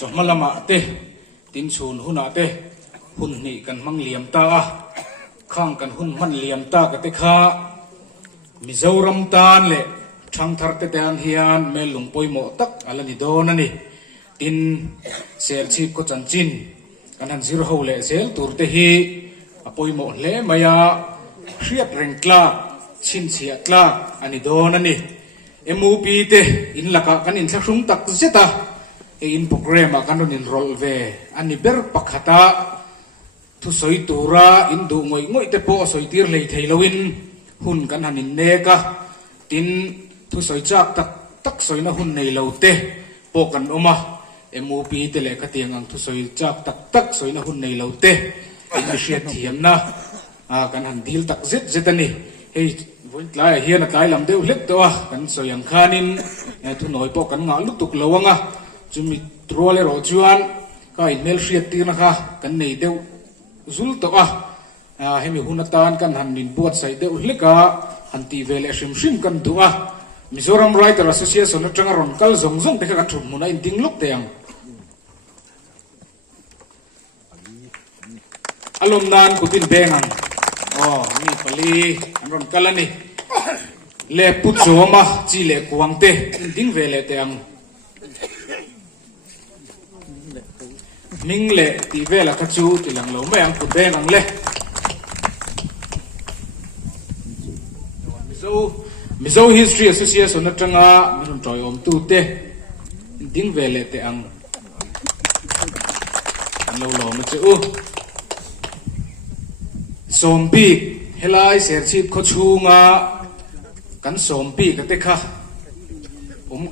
จอมละมาเตตินชูนหุนาเตหุ่นนี่กันมังเหลี่ยมตาข้างกันหุ่นมันเหลี่ยมตากะเตข้ามิเจ้ารำตาลเละช่างทาร์เตเตอันเฮียนเมลุงปอยโมตักอะไรนี่โดนนี่ตินเซลชีก็จันจินกันหันซิรหูเละเซลตูร์เตฮีปอยโมเละมายาเรียบเร่งกล้าชินเสียกล้าอันนี้โดนนี่เอ็มูปีเตอินลักกันอินสักสุ่มตักเจตาอินโปรแกรมกันโดนอินโรลเวอันนี้เบอร์ปักขตาทุสอยตัวระอินดูงอยงอยเตโปสอยตีร์เลยเทลวินหุ่นกันหันอินเนกะตินทุสอยจากตักสอยนะหุ่นในเลวเตโปกันออกมาเอ็มูปีเตเลกเตียงอังทุสอยจากตักสอยนะหุ่นในเลวเตอินเชียเทียมนะกันหันดีลตักเจ็ดนี่เฮ้ยหลายเฮียนหลายลำเดียวเล็กตัวกันสอยยังขานินทุนหน่อยโปกันงาลุกตุกเลวงะจุมีตัวเลรอจวนก็อินเมลเชียตีนะคะกันในเดียวซุลตัวให้มีหุ่นตานกันหันดินบวชใส่เดียวเล็กหันตีเวลชิมกันตัวมิโซรัมไรแต่ละเสียสนจังรอนกัลซงเด็กกันถุงมุนอินดิ้งลุกเตียงอารมณ์นานกุตินเบงันนี่ปลีอันรอนกัลนี่เล่ปุจโจมาจีเล่กวางเตอินดิ้งเวลเตียงมิงเล่ตีเวลกัจจูตีหลังเหลวไม่อังกุเบงังเล่มิโซ history association นั่นจังมิรุนจอยอมตูเตดิ้งเวลเตอังอันเหลวมันจะสมปีกเฮลัยเสียชีพเขาชูงากันสมปีกกันเตค่ะ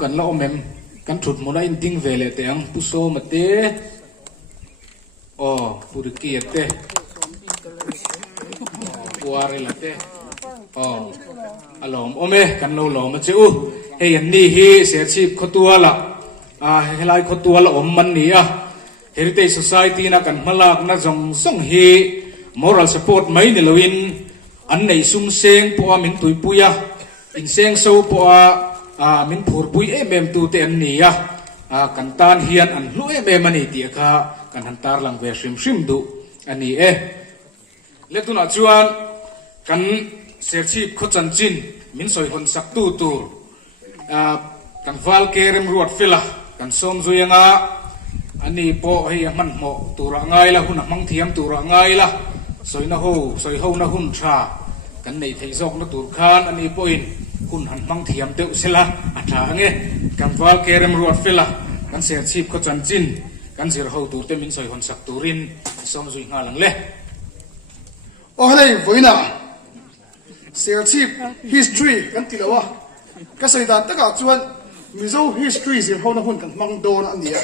กันละอมเอ็มกันถุดมุนอินดิ้งเวลเตอังผู้โซมาเตผู้ริกีเตผู้อะไรละเตอารมณ์เมกันเราหล่อมาเจ้าเฮียนนี่ฮีเสียชีพขตัวละเฮลัยขตัวละมันนี่Heritage Society นะกันมาลากนะจงส่งฮีmoral support ไม่เนี่ยลวินอันไหนซุ่มเซงพวมินตุยปุยอินเซงโซ่พวมินผูรปุยเมมตูเตอันนี่กันตานเฮียนอันลุเมมันนี่ตีค่ะกันหันตาลังเวชิมดูอันนี้เล็กตัวน่ะจวนกันเสียชีพขจันจินมินสอยคนสักตูกันฟัลเกริมรวดฟิลกันสมจุยงอันนี้พอให้มันเหมาะตัวระง่ายละหุ่นมังเทียมตัวระง่ายละสอยนะโฮสอยเฮานะหุ่นชากันในไทยซอกนะตัวคานอันนี้พออินหุ่นหันมังเทียมเตอเสละอัฐาเงี้ยกันฟัลเกริมรวดฟิลกันเสียชีพขจันจินกันเสียเฮาตัวเตมินสอยคนสักตัวรินสมจุยงาลังเล่โอ้เฮ้ยvuiนะเสียชีพ history กันติดแล้ววะก็ใส่ดานตะกาจวนมิโซ history เสียเขานะหุ่นกันมังโดนอันนี้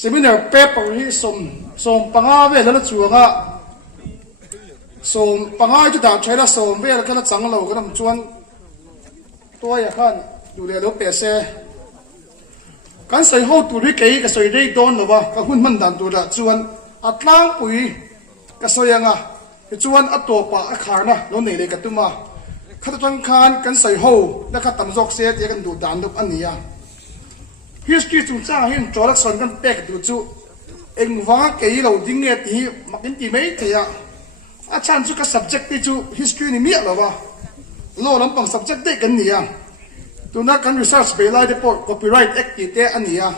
seminar paper hi som panga ve la chuanga som panga ju da thaila som ve la kana changlo kana chuan toya khan du le lo pese kan sai ho tu ri kei ka soi dei don lo wa ka hun man dan tu da chuan atlang pui ka soyanga chuan atopa a kharna lo nei le ka tuma khatang khan kan sai ho la kha tam jok se te kan du dan dop ania history chung cha hin introduction kan pek du chu engwa ke lo ding ne ti makin ti mai te ya a chan chu ka subject ti chu history ni mi lo wa lo lam pang subject te kan ni ya tu na kan research be lai de copyright act ti te ania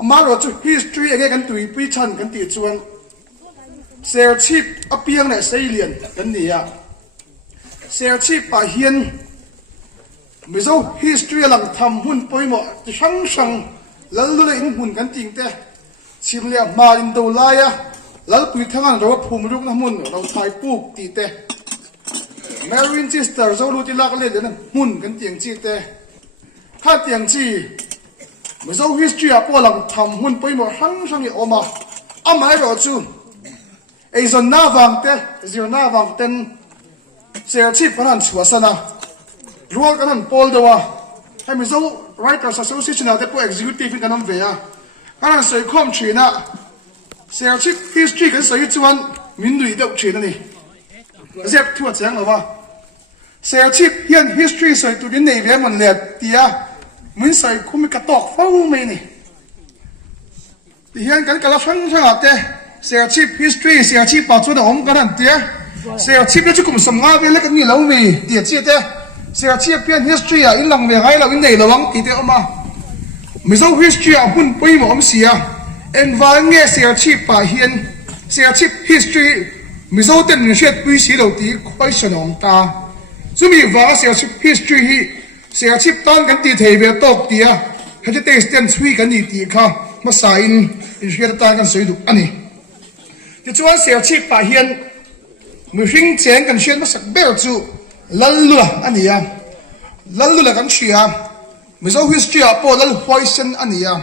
ama ro chu history age kan tui pi chan kan ti chuan share chip apiang ne alien kan ni ya share chip pa hian mizo history lang tham hun poimo ti sang lalu le in hun kan ting te chimle ma in do la ya lal pui thangan ro phum ruk na mun ro thai puk ti te marine sister zo lu ti lak le na hun kan ting chi te kha tiang chi mizo history a po lang tham hun poimo sang i oma amai ro chu ei zon na wang te zir na wang ten ser chi panan chuasana rual kanan pol dewa hai mi zo writers association ate po executive kanan veya kanan sei khom china ser chi history kan sei chuan min nui deuh china ni zep thua chang lawa ser chi hian history sei tu din nei ve mon le tia mình sai cũng mình cắt tóc phong mình nè thì hiện cái là phong sao thế sẽ chip history sẽ chip bảo cho nó ông cái thằng tiếc sẽ chip nó chỉ cũng sắm ngã về lấy cái gì lâu vì tiếc chi thế sẽ chip biến history à in lòng về ngay là in này là vắng tí thế mà mình dấu history à hun bơi mà ông xìa em và nghe sẽ chip bà hiện sẽ chip history mình dấu tên mình sẽ bơi xí đầu tí quay sân ông ta dù mình và sẽ chip history hi sẽ chip tan cái tí thầy về tóc tí à hay cái tên suy cái gì tí cả mà sai in sẽ tan cái suy được anh ấy thì chúng ta sẽ chip bà hiện mình hình chén cái chuyện mà sắc bèo chú lăn lừa anh ấy à lăn lừa là cái chuyện à mình dấu history à po lăn hoài sen anh ấy à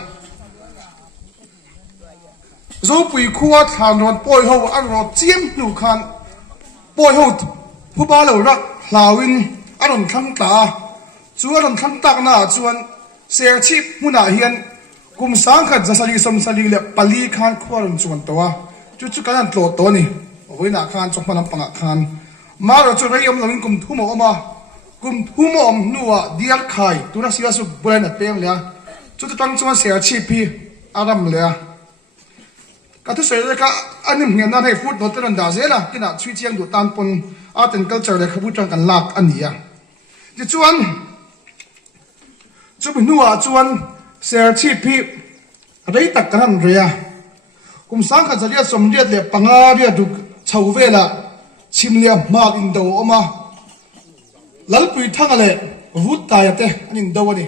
dấu bùi khua thằng rồi bồi hậu ăn rồi chiếm nụ khan bồi hậuผู้บ้าเรารักลาวินอารมณ์ขันตาชวนอารมณ์ขันตาหน้าชวนเสียชีพมุนาเฮียนกุมสังขัดจะสลีสมสลีเล็บปลีคานขวานชวนตัวจุดกันตัวตัวนี่โอ้ยนาคานจงมันปังคานมาเราจะเรียมเราเป็นกุมทุ่มออกมากุมทุ่มอมนัวเดียร์ไข่ตัวนั้นเสียสุบุเรนเปียงเลยจุดตั้งชวนเสียชีพพี่อารัมเลยก็ทุกสิ่งเลยก็อันนี้เงินนั่นให้พูดโดนตันดาเซ่ละที่น่ะชีวิตยังดูตามปนอาเป็น culture เลยเขาพูดจังกันหลักอันนี้อ่ะที่ชวนจุดนัวชวนเสียชีพพี่อะไรตักกันเรียกุมสังขัดจะเรียกสมเรียกเลยปังอาเรียกดูชาวเวล่ชิมเลียมาอินโดออกมาลัลปุยทั้งอะไรวุฒิตายเตะอันอินโดนี่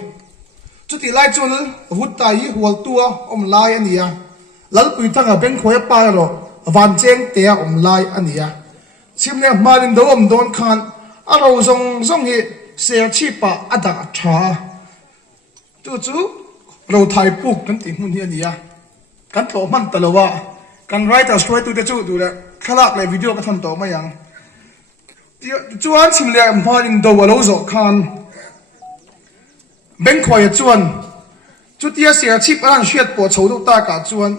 จุดที่ไล่ชวนวุฒิตายหัวตัวอมไล่อันนี้อ่ะลัลปุยทั้งเป็นขวายปลายหรอวันเจงเตะอมไล่อันนี้อ่ะชิมเลียมาอินโดอมโดนขันเราส่งเหเสียชีพอดักชาจู่เราถ่ายปุ๊กกันติมุนเฮียนี่อ่ะกันโตมันตลอดว่ากันไรแต่สวยตัวเดียวดูเลยขลักเลยวิดีโอก็ทำต่อมาอย่างจวนชิมเลียมพอดินโดวเราโจคันเบงคอยจวนจุดที่เสียชีพอันเชียดปวดโฉดุตากาจวน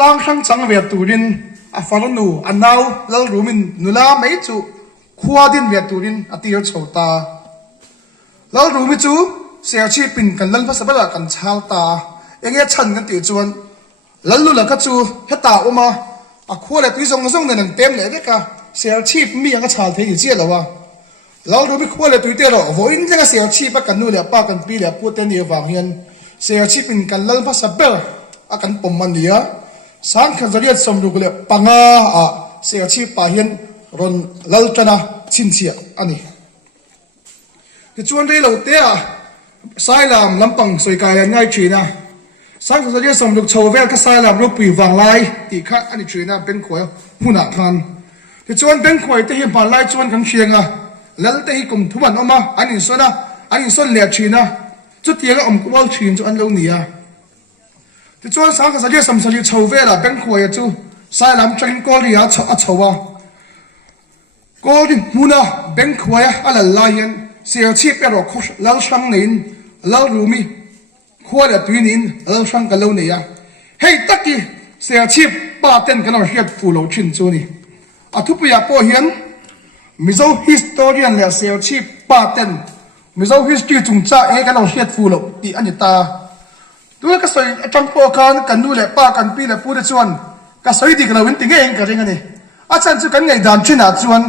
ล้างทั้งจังเวียตูรินอาฟารุนูอันนาวลลรูมินนุลาไม่จูขวาดินเวียตูรินอตีร์โฉตาลลรูมิจูเสียชีพปินกันลันพัสดุกันชาวตาเองชันกันติจวนลันลุละก็จูเฮตาออกมาอะขวาเลยตุยส่งเนี่ยเต็มเลยเด็กอะเสียชีพมีอย่างก็ชาเทียเจียแล้ววะเราดูไม่ขวาเลยตุยเตะหรอวันนี้ก็เสียชีพกันนู่นเลยป้ากันปีเลยพูดเต็มเนี่ยฟังเฮียนเสียชีพเป็นกันลันพัสดุอากันปมมันเดียสังขารจะเรียกสมดุลเลยปังอาเสียชีพป่าเฮียนรอนลัลจันนะชินเสียอันนี้ที่ชวนได้เราเตะสายลำลำปังสวยกายง่ายชีนะสังขารจะเรียกสมดุลชาวเวลก็สายลำรูปปีวังไล่ตีข้าอันนี้ชีนะเป็นขวายหุ่นอาคันที่ชวนเป็นขวายที่เห็นผ่านไล่ชวนกันเชียงอ่ะแล้วที่ให้กลุ่มทุบันออกมาอันนี้ส่วนนะอันนี้ส่วนเหลียชีนะจุดเดียวก็อมกวาลชีนจุดอันเหล่านี้อ่ะที่ชวนสังขารจะเรียกสมดุลชาวเวลเป็นขวายจู่สายลำจังกอลีอ่ะชาวะกอลีมุนะเป็นขวายอะไรไล่ยันเสียชีพไปหรอกแล้วช่างนินแล้วรู้มีขวดตุยนินแล้วช่างกันแล้วเนี่ยเฮ้ยตะกี้เสียชีพป้าเต้นกันเราเฮ็ดฟูเราชินจูนี่อาทุบยาปอเฮียนมิโซฮิสตอรียนเลยเสียชีพป้าเต้นมิโซฮิสตรีจุงจ้าเฮ้กันเราเฮ็ดฟูเราตีอันนี้ตาตัวก็สวยจังปอกันดูเลยป้ากันปีเลยพูดได้ชวนก็สวยดีกันเราเป็นติงเองกันเองนี่อาจารย์จะกันไงดานชินาชวน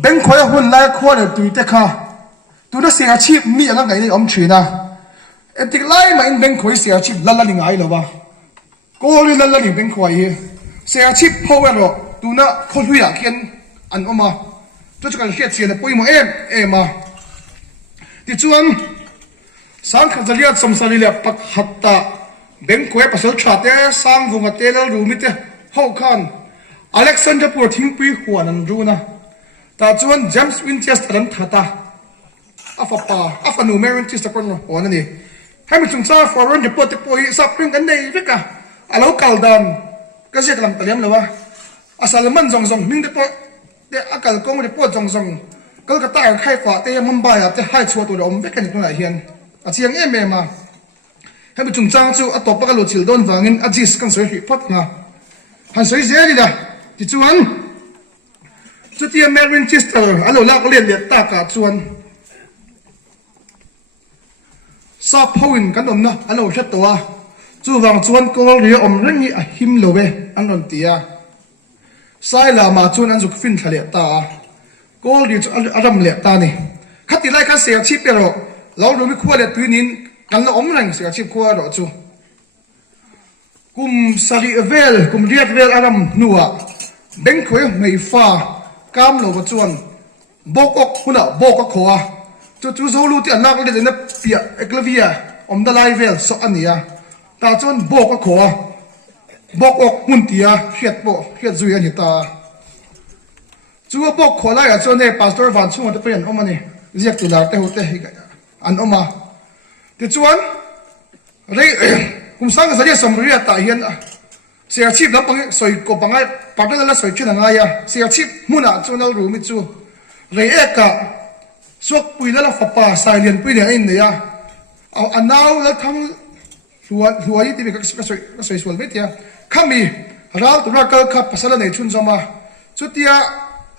เบงคอยหุ่นไล่ขวดตุยเตะค่ะตัวนั้นเสียชีพมีอะไรไงนี่อมชีนะเอ็นติกไล่มาอินเบงคอยเสียชีพลันลิงไงหรอวะก็เลยลันลิงเบงคอยเสียชีพเพราะว่าหรอตัวนั้นคนหุยอยากเห็นอันออกมาตัวจะกันเสียเสียเลยปุยมามาที่ชวนสังขารจะเรียกสมสารเลยปักหัตตาเบงคอยภาษาชาติสร้างวงเตลรูมิเตเข้าขันอเล็กซานเดอร์ปวดทิ้งปีหัวนั่นรู้นะแต่ชวนเจมส์วินเชสเตอร์นั้นทัดอาฟาป้าอาฟานูเมรินทิสตะคนหัวนั่นนี่ให้มันจงซาฟอร์เรนจะปวดตะปวยสับเรื่องกันได้เด็กอะอาลูกัลดันก็เสียกำลังเตรียมเลยวะอาซาลมันจงมิ่งตะปวดเด็กอากาศกงจะปวดจงก็กระต่ายไข่ฝาเตะมุมใบอะจะให้ชัวตัวเราไม่กันตัวไหนเฮียนอาเชียงเอ็มมาให้มันจงจ้างจู่ตัวปากกาลุชิลโดนฟังเงินอาจิสกันสวยหิพัดนะหันสวยเสียดีนะที่ชวนจุดที่เมรินเชสเตอร์อันเราเรียกเรียนตากาชวน sa phawin kan om na alo hret to a chu wang chuan kol ri om rengi a him lo ve an ron tia sai la ma chuan an zuk fin thale ta kol ri chu aram le ta ni khati lai kan se chi pero lo ru mi khwa le tuinin kan lo om rang se chi khwa ro chu kum sari vel kum riat vel aram nuwa beng khoi mei fa kam lo ba chuan bok ok huna bok ok khoa chu zo lu ti anak le na pia eklavia om da lai vel so ania ta chuan bok ok khoa bok ok mun tia hiat bo hiat zui ani ta chu bok kho lai a chuan ne pastor van chung ta pen omani ziak tu lar te hu te an oma ti chuan rei kum sang sa dia samria ta hian sia chip lam pang soi ko pangai papel la soi chuna nga ya sia chip muna chuna ru mi chu rei eka sok pui la fa pa silent pui ne in ya anau la thang huai ti ka soi swal betia khami ral tu ra ka kha pasala nei chun zama chutia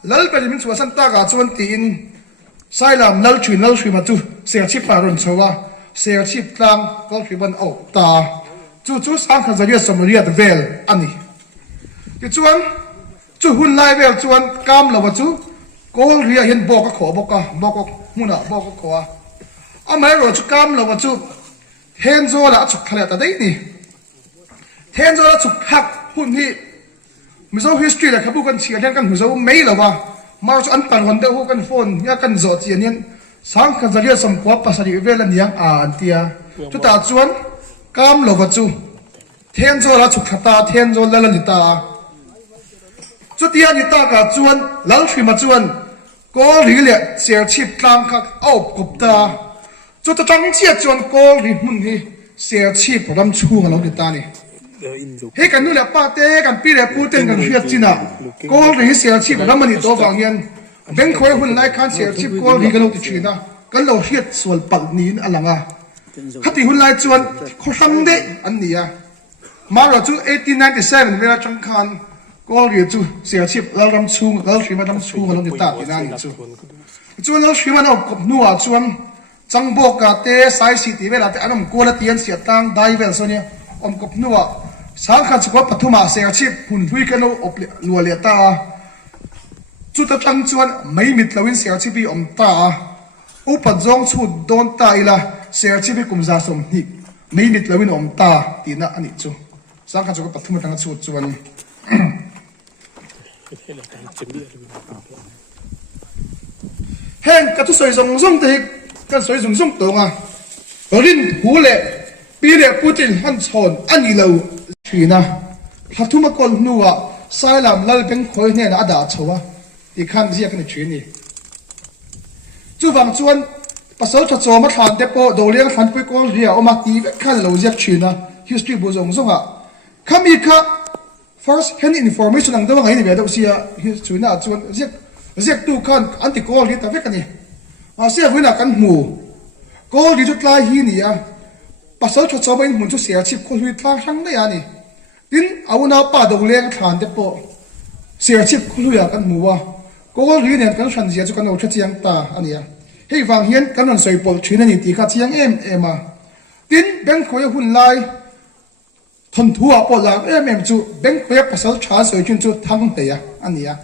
lal pe min chu san ta ga chuan ti in sailam nal chui ma tu sia chip pa ron chowa sia chip tlang kol ban au ta chu sang kha zaria samaria the vel ani ti chuan chu hun lai vel chuan kam lo chu kol ria hin boka kho boka muna boka kho a mai ro chu kam lo chu hen zo la chu khale ta dei ni hen zo la chu khak hun hi mizo history la khabu kan chia kan mizo mei lo wa mar chu an pan ron de hu kan phone ya kan zo chi anian sang kha zaria sam kwa pasari vel an yang a antia chu ta chuan kam lo wa chu thiên zo la chuk khata thiên zo la la ni ta chu tia ni ta ka chuan lal thri ma chuan ko ri le cher chip tlang kha au kop ta chu ta tang chia chuan ko ri mun hi cher chip ram chu ga lo ni ta ni he kan nu le pa te kan pi le pu ten kan hiat china ko ri cher chip ram ni to wang hian beng khoi hun lai khan cher chip ko ri ga lo ti china kan lo hiat swal pal ni alanga khati hun lai chuan kho sam de an nia maro chu 1897 vela changkhan kol ri chu sia chip lal ram chung lal shima ram chung lo ni ta ti na ni chu lal shima no kop nuwa chuan changbo ka te sai si ti vela te anam ko la tian sia tang dai vel so ni om kop nuwa sang khan chwa pathuma sia chip hun hui ka no op lo le ta chu ta chang chuan mai mit lawin sia chip bi om ta upat zong chu don ta ila sia chip kum za som hi mai mit lawin om ta ti na ani chu sang khan chu pathuma tang chu chuan heng ka tu soi zong te kan soi zong to nga rin hu le pi le putin han chon ani lo thina pathuma kol nuwa sailam lal beng khoi ne na ada chowa ti khan zia kan thini chu wang chuan pasal tha choma than te po do le than pui kol ria oma ti khan lo zia thina history bu zong zonga khami kha first hand information ang daw ngai ni bedo sia chuna chuan zek tu khan anti call ri ta vekani a sia vina kan mu call ri chu tla hi ni a pasal tha choma in mun chu sia chip ko hui tlang sang ne ani tin auna pa do le than te po sia chip ko hui a kan mu wa call ri ne kan san sia chu kan o tha chiang ta ani a hei wang hian kan non soi pol thina ni ti kha chiang em a tin beng khoi hun lai thon thua po la em chu beng khoi pasal tha soi chun chu thang te ya ania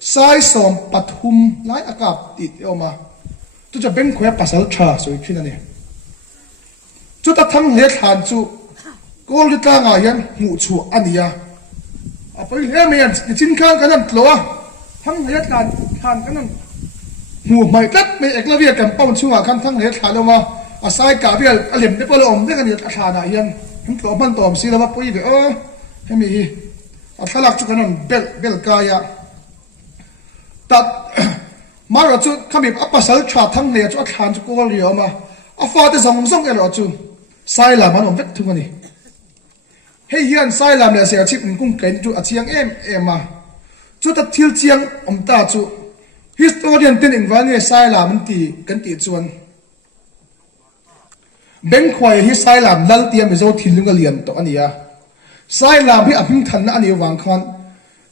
sai som pathum lai akap ti oma tu cha beng khoi pasal tha soi chun ani chu ta thang le than chu ko li ta nga yan mu chu ania a pai he me yan chin khang kan tlo a thang le than kan mu mai tat me eklavia kan pom chu a kan thang le than oma a sai ka bial a lem de polo om de kan a thana yan chúng tôi ban tòm xí là bắt bấy vậy hay mi à thà lạc chút cái non bel kaya tát mà rồi chút khăm bị áp pasal chua thang này chút thàn chút cô liều mà à pha để dòng dòng cái rồi chút sai làm anh ông vết thương này hay hiền sai làm là sẽ chip cũng cái chút à chiang em mà chút ta thiêu chiang ông ta chút historian tên anh văn nghe sai làm anh tì cái tì chuan beng khoi hi sai lam lal tiam zo thilunga liam to ania sai lam hi aping than ani wang khan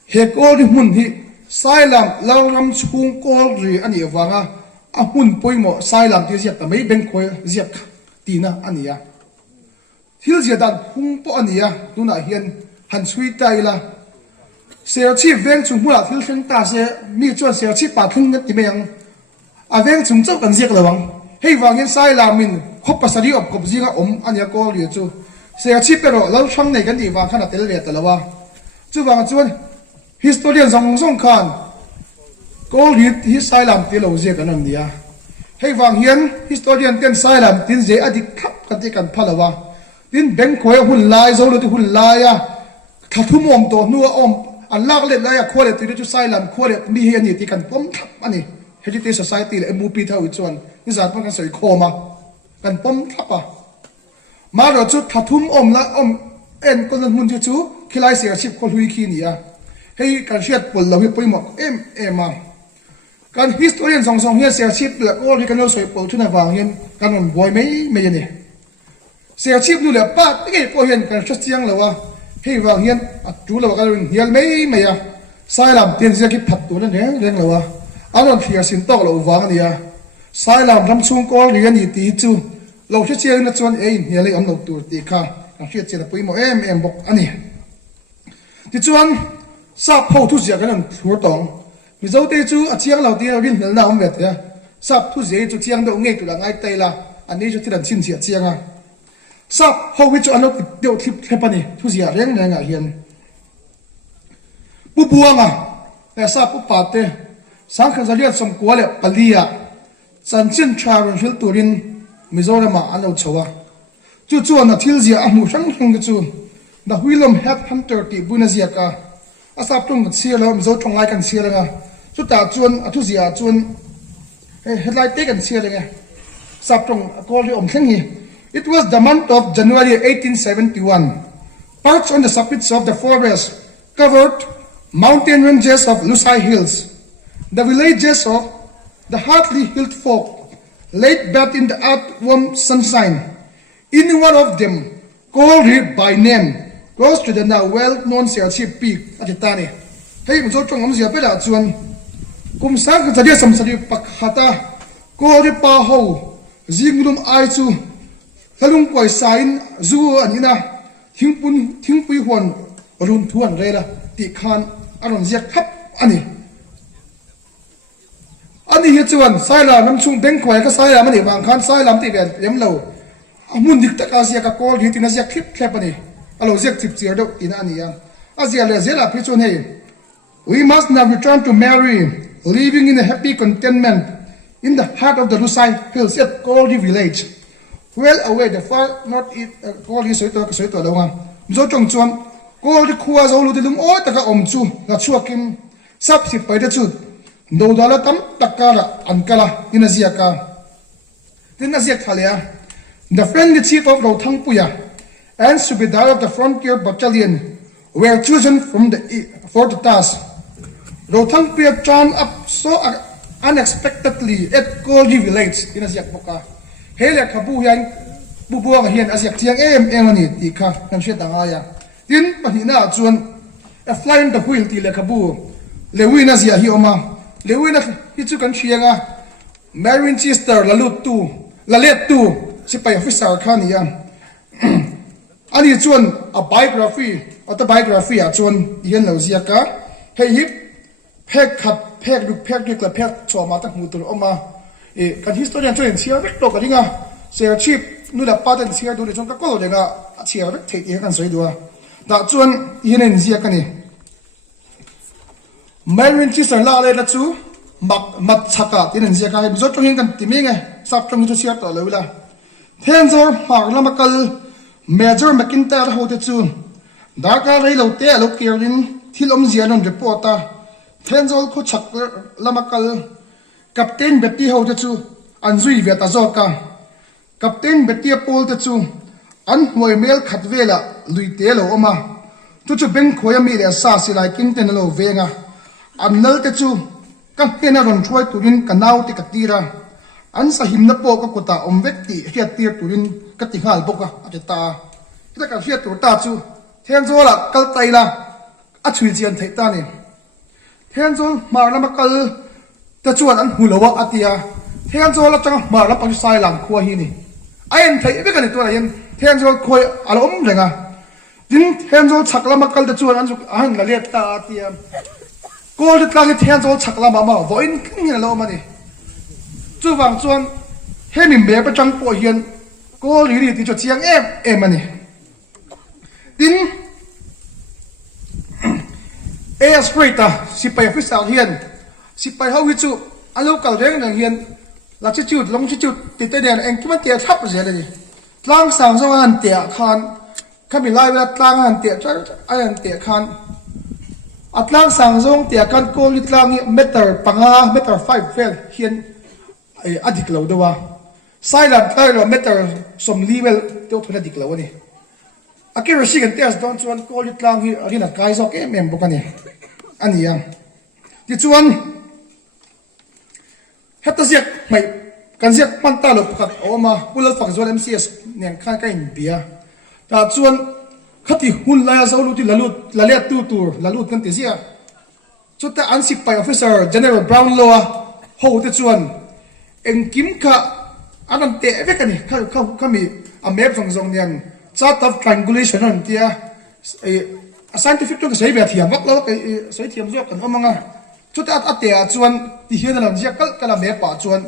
he ko ri mun hi sai lam lal ram chung ko ri ani wanga a hun poimo sai lam ti ziak ta mai beng khoi ziak ตีนะอันนี้ทิลเจียดันพุ่งปออันนี้นู่นเฮียนหันช่วยใจละเสียชีพเวงจุงหัวทิลเส้นตาเสียมีจวนเสียชีพปาทุ่งนัดที่เมียงเวงจุงเจ้ากันเสียกระวังให้วางเงินใส่ลามินคบภาษาดีอบกบจิงอันนี้ก็เรียจูเสียชีพเป็นเราช่างในกันดีวางขนาดเตลเลียแต่ละว่าจู่วางจวนฮิสโตเรียนสองขันก็เรียที่ใส่ลามที่เราเสียกันนั่นเดียให้วางเฮียนฮิสโตเรียนเต็มใส่ลามที่เสียอดีตขับกันที่กันพะละว่าดินแบงค์คอยหุ่นลายโซโลที่หุ่นลายถ้าทุ่มอมตัวนัวอมอันลากเล็ดลายควรเลยที่จะใส่ลามควรเลยมีเฮียนี่ที่กันป้อมทับอันนี้เฮจิเตสไซตี้เลยมูปีเท่าอีกส่วนนี่สารพันกันใส่โคมากันป้อมทับมาเราจุดถ้าทุ่มอมละอมเอ็นคนละมุนที่จูคิดไล่เสียชีพคนหุยขี้นี่ให้การเชียดปนเราให้ไปหมดมาการฮิสโตเรียนสองเฮียเสียชีพเหลือก็ที่กันเราสวยปนทุนวางเฮียการมันบ่อยไม่ยันนี่เสียชีพนู่นแหละป้าที่ไอ้พอเฮียการชัดเจียงเลยว่าให้วางเฮียจูเรากันเฮียไม่สายลำเตียนเสียคิดผัดตัวนั่นเนี่ยเรื่องเลยว่าอันนั้นเพียสินตอกเราวางนี่สายลำทำช่วงก็เรียนอีตีจูเราชัดเจียงนั่นชวนเฮียเลยอันเราตัวตีข้าการเชียดเจริญไปหมดบอกอันนี้ที่ชวนทราบเขาทุกอย่างกันหัวตองมีเจ้าเตจูอาเชียงเราตีเราดินเหนือหน้าอมเวทเนี่ยทราบทุกอย่างจุดเชียงเดียวเงี้ยตัวละง่ายเตยละอันนี้จุดที่ดันชินเสียเชียงทราบเขาวิจุอันเราเดียวทิพย์เทปนี่ทุกอย่างเรื่องเฮียนผู้บัวแต่ทราบผู้ปาเตสังขารเรียกสมกัวเลยปลีสันชินชาร์ริลตูรินมิโซรามาอันเราชัวจู่ๆนะทิลเซียอามูช่างกันจู่นะวิลเลมเฮดฮันเตอร์ตีบุญเซียกาอาศับตรงกันเสียแล้วมิโซตรงไล่กันเสียแล้วสุดท้ายจวนทุเซียจวนเฮดไลท์เตกันเสียเลยสับตรงก็เลยอมเข่งฮี It was the month of January 1871. Parts on the summits of the forest covered mountain ranges of Lusai Hills. The villages of the hardly healed folk laid bed in the earthwarm sunshine. In one of them, called by name, close to the now well-known Siachi Peak at Itani. Hey, I'm so strong, I'm so happy. Kum sang ka dia samsari pakhata ko ri pa ho jinglum ai chu thalung koi sain zu anina thingpui hon run thuan rela ti khan aron zia khap ani hi chuan saila nam chung beng khoi ka saila mani wang khan sailam ti vel lem lo amun dik ta ka sia ka kol hi tin sia khip khep ani alo zia chip chiar do in ani ya azia le zela phi chun he we must now return to Mary, living in a happy contentment in the heart of the Lusai Hills at Goldi village. Well away the far northeast Goldi Soito Lawan. Zotong Chuan, Goldi Kuas Oludum or Taka Omchu, Nachuakim, Subsip by the Chud, Dodalatam, Takara, Ankala, in Aziaka. Then Aziakalia, the friendly chief of Rotangpuya, and Subedar of the frontier battalion, were chosen for the task. Rotang Pia turned up so unexpectedly at Goldi village in Aziak Boka. Hele Kabuyan Bubuang Hian Aziak Tiang Emani, Tika, and Shetangaya. Din Mahina Chuan, a fly in the wheel till Kabu, Lewina Zia Hioma, Lewina Hitsukan Chianga, Marine Sister Lalutu, Laletu, Sipai Officer Kania. Ali Chuan, a biography, autobiography at Chuan, Yen Loziaka, Hey Hip. แพกขัดแพกดุแพกดิกและแพกชอมาตั้งหูตัวออกมาการฮิสโตเรียนช่วยเชียร์เวกตกกันยังไงเสียชีพนู่นแหละป้าเดินเชียร์ดูในช่วงก็เราเด็กเชียร์เวกเทกี่กันสวยดูแต่จวนยันเองเชียร์กันนี่ไม่เว้นที่สังลาเลยนะจูมัดชักกันยันเชียร์กันให้จดตรงนี้กันที่มีไงสับตรงนี้จะเชียร์ต่อเลยเวลาเทนซอร์หากเรามาเกลเมเจอร์มากินแต่ละหัวเตจูดาการเลยเราเตะเราเกี่ยวลินที่ลมเสียนนจะปวดตาเทนโซลคุชักลามากัลกัปตันเบตตี้เฮาจะจูอันซุยเวตาโซกากัปตันเบตตี้โพลจะจูอันหวยเมลขัดเวล่ลุยเตลออกมาทุกเบงขวยมีเดซาสิไลกินเตนโลเวงาอันเนลจะจูกันเฮนารอนช่วยตุรินกันนาวติกตีระอันสหิมนโปก็กุตาอมเวตติเฮียตีตุรินกติหาลบกะอาจจะตาที่การเฮียตัวตาจูเทนโซละกัลไตละอัจฉริยะไทยตานี่เทนโซมาแล้วมาเกลจะชวนอันหูลวะอาทิยาเทนโซแล้วจังมาแล้วปัจจัยหลังครัวฮีนี่ ไอ้ยันไทยไม่กันตัวไหนยันเทียนโจคอยอารมณ์เลยไงดินเทียนโจชักละมักกันจะชวนอันสุอันละเลียตาเตียมกูจะกลางเทียนโจชักละมาบ่อินขึ้นเงี้ยเรามาดิจู่บางชวนให้มีเมียประจังปวดเฮียนกูหรือที่จะเชียงเอ็มมันนี่ดินสเปรตาสิไปฟิสเอาเฮียนสิไปเฮาวิจูอันลูกเก่าเรื่องหนึ่งเฮียนลักชิจุดลงชิจุดติดเตียนเองที่มันเตียทับเสียเลยดิตั้งสั่งสว่างเตียคันข้ามีไล่เวลาตั้งหันเตียจะไอ้หันเตียคันอัตลังสั่งสว่างเตียกันโกลิตลังนี่เมตรปังฮาเมตรไฟเฟลเฮียนไอ้อดีตเราด้วยว่าไซลับไอ้เราเมตรสมลีเวลเตียวทุนอดีตเราวะนี่อากิรสิกันเตียสโดนชวนโกลิตลังที่อันนั้นกายสอกเมมบุกันนี่อันนี้ยังที่ชวนเฮตเสียกไม่กันเสียกมันตาลบขัดออกมาบุลฝักส่วน MCS เนี่ยข้างใกล้เบียแต่ส่วนขัดที่หุ่นลายสาวลุที่ละเลียตัวละลุกันที่เสียจุดแต่อันสิบไป Officer General Brown Law โหที่ส่วนเอ็งกิมค่ะอันนั้นเตะเวกันนี่เขามีอเมริกันส่งเนี่ย chart of triangulation นั่นเตียscientific ตัวใช้แบบเทียมวักแล้วก็ใช้เทียมด้วยกันเอามาไงชุดอัดเตะชวนที่เห็นนั่นเสียก็ละเมป่าชวน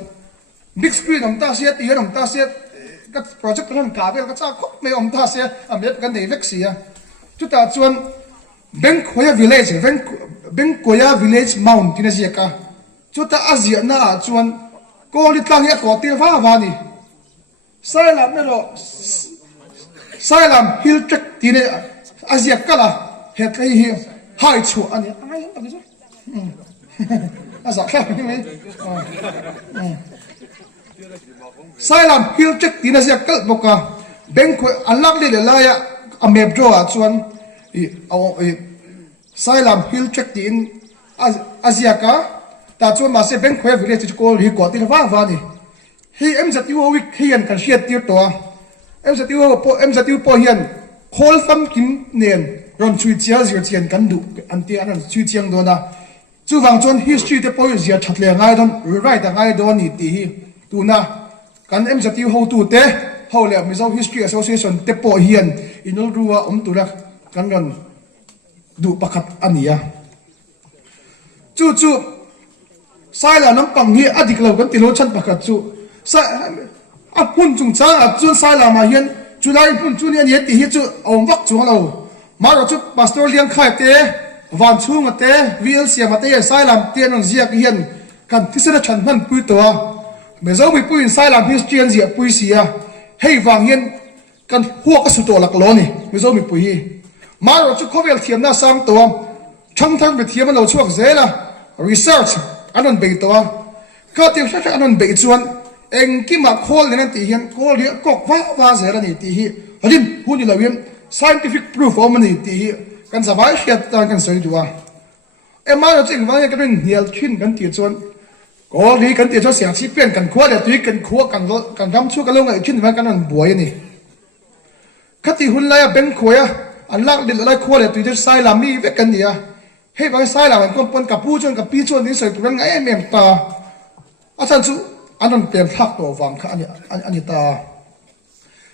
big screen น้ำตาเสียตีน้ำตาเสียก็โปรเจกต์นั้นกาเบลก็จ้าคุกไม่น้ำตาเสียอเมริกันเดวิกเสียชุดชวนเบงโคยา village เบงโคยา village mount ที่นั่นเสียก็ชุดอาเซียนน่ะชวนก็ลิตรเงี้ยก็ตีฟ้าวานี่ไซลัมไม่รู้ไซลัมฮิลทริกที่นี่อาเซียก็ละเหตุการณ์ที่หายชัวอันนี้อะไรอันนี้ใช่อาสักแค่นี้ไหมไซลัมฮิลทริกที่นี่อาเซียก็บอกว่าเบงคุยอันลักเลยเลยอะอเมริกาชวนเอาไซลัมฮิลทริกที่อาเซียก็แต่ชวนมาเสียเบงคุยวิเลจจะโกลหิกว่าที่ฟ้าวานี่ให้เอ็มจะติววิกเฮียนกันเชียติวตัวเอ็มจะติวพอเฮียนโคลฟัมกิมเนียนรอนช่วยเชียร์เชียร์กันดูอันที่อันนั้นช่วยเชียงโดนนะจู่ฟังจน history เตปอยเชียร์ชัดเลยง่ายโดนไรแต่ง่ายโดนนี่ตีตูนะกันเอ็มจะติวเขาตูเตะเขาเลยมิซาว history association เตปอยเฮียนอินรู้ว่าตูรักกันกันดูประคับอันนี้จู่ไซลาน้ำปังเฮียอดีตเรากันติโลชันประคับจู่ไซหุ่นจุงจ้างจู่ไซลามาเฮียนจุดไหนหุ่นจู่เนี่ยเนี่ยตีเฮียจู่เอาวักจู่เรามาเราจู่พาสตอร์เลี้ยงไข่เตะวันชูงเตะวิลเซียมาเตะไซลามเตียนนเสียกเฮียนกันที่เสด็จฉันมันปุยตัวเมื่อเราไปปุยไซลามฮิสเตียนเสียปุยเสียให้ฟังเฮียนกันหัวกระสุนตัวหลักล้อนี่เมื่อเราไปปุยมาเราจู่เขาเวลเทียมหน้าสร้างตัวช่างทั้งไปเทียมมันเราช่วยเสียละ research อันนั้นเป็นตัวก็เตรียมใช้อันนั้นเป็นส่วนเองกิมาโคลนั่นตีเฮียนโคลเรียกว่าเสียละนี่ตีเฮียอันนี้พูดอยู่แล้วเวียน scientific proof ว่ามันนี่ตีเฮียกันสบายเชียร์กันสวยตัวมาเราจริงว่ากันเป็นเฮียขึ้นกันตีส่วนก็ดีกันตีส่วนเสียชีเปลี่ยนกันขั้วเดี๋ยวตีกันขั้วกันทำชั่วกันลงไอ้ขึ้นมากันนั่นบวยนี่คติหุ่นไรเป็นขั้วอันลักเดี๋ยวไรขั้วเดี๋ยวตีจะใส่ลามีเวกันเนี่ยให้บางสายหลังก็ปนกับผู้ชนกับพี่ชนนี่ใส่ตัวนั้นไงเมียมตาอาจารย์สุอันนั้นเปลี่ยนทักตัวฟังค่ะอันนี้ตา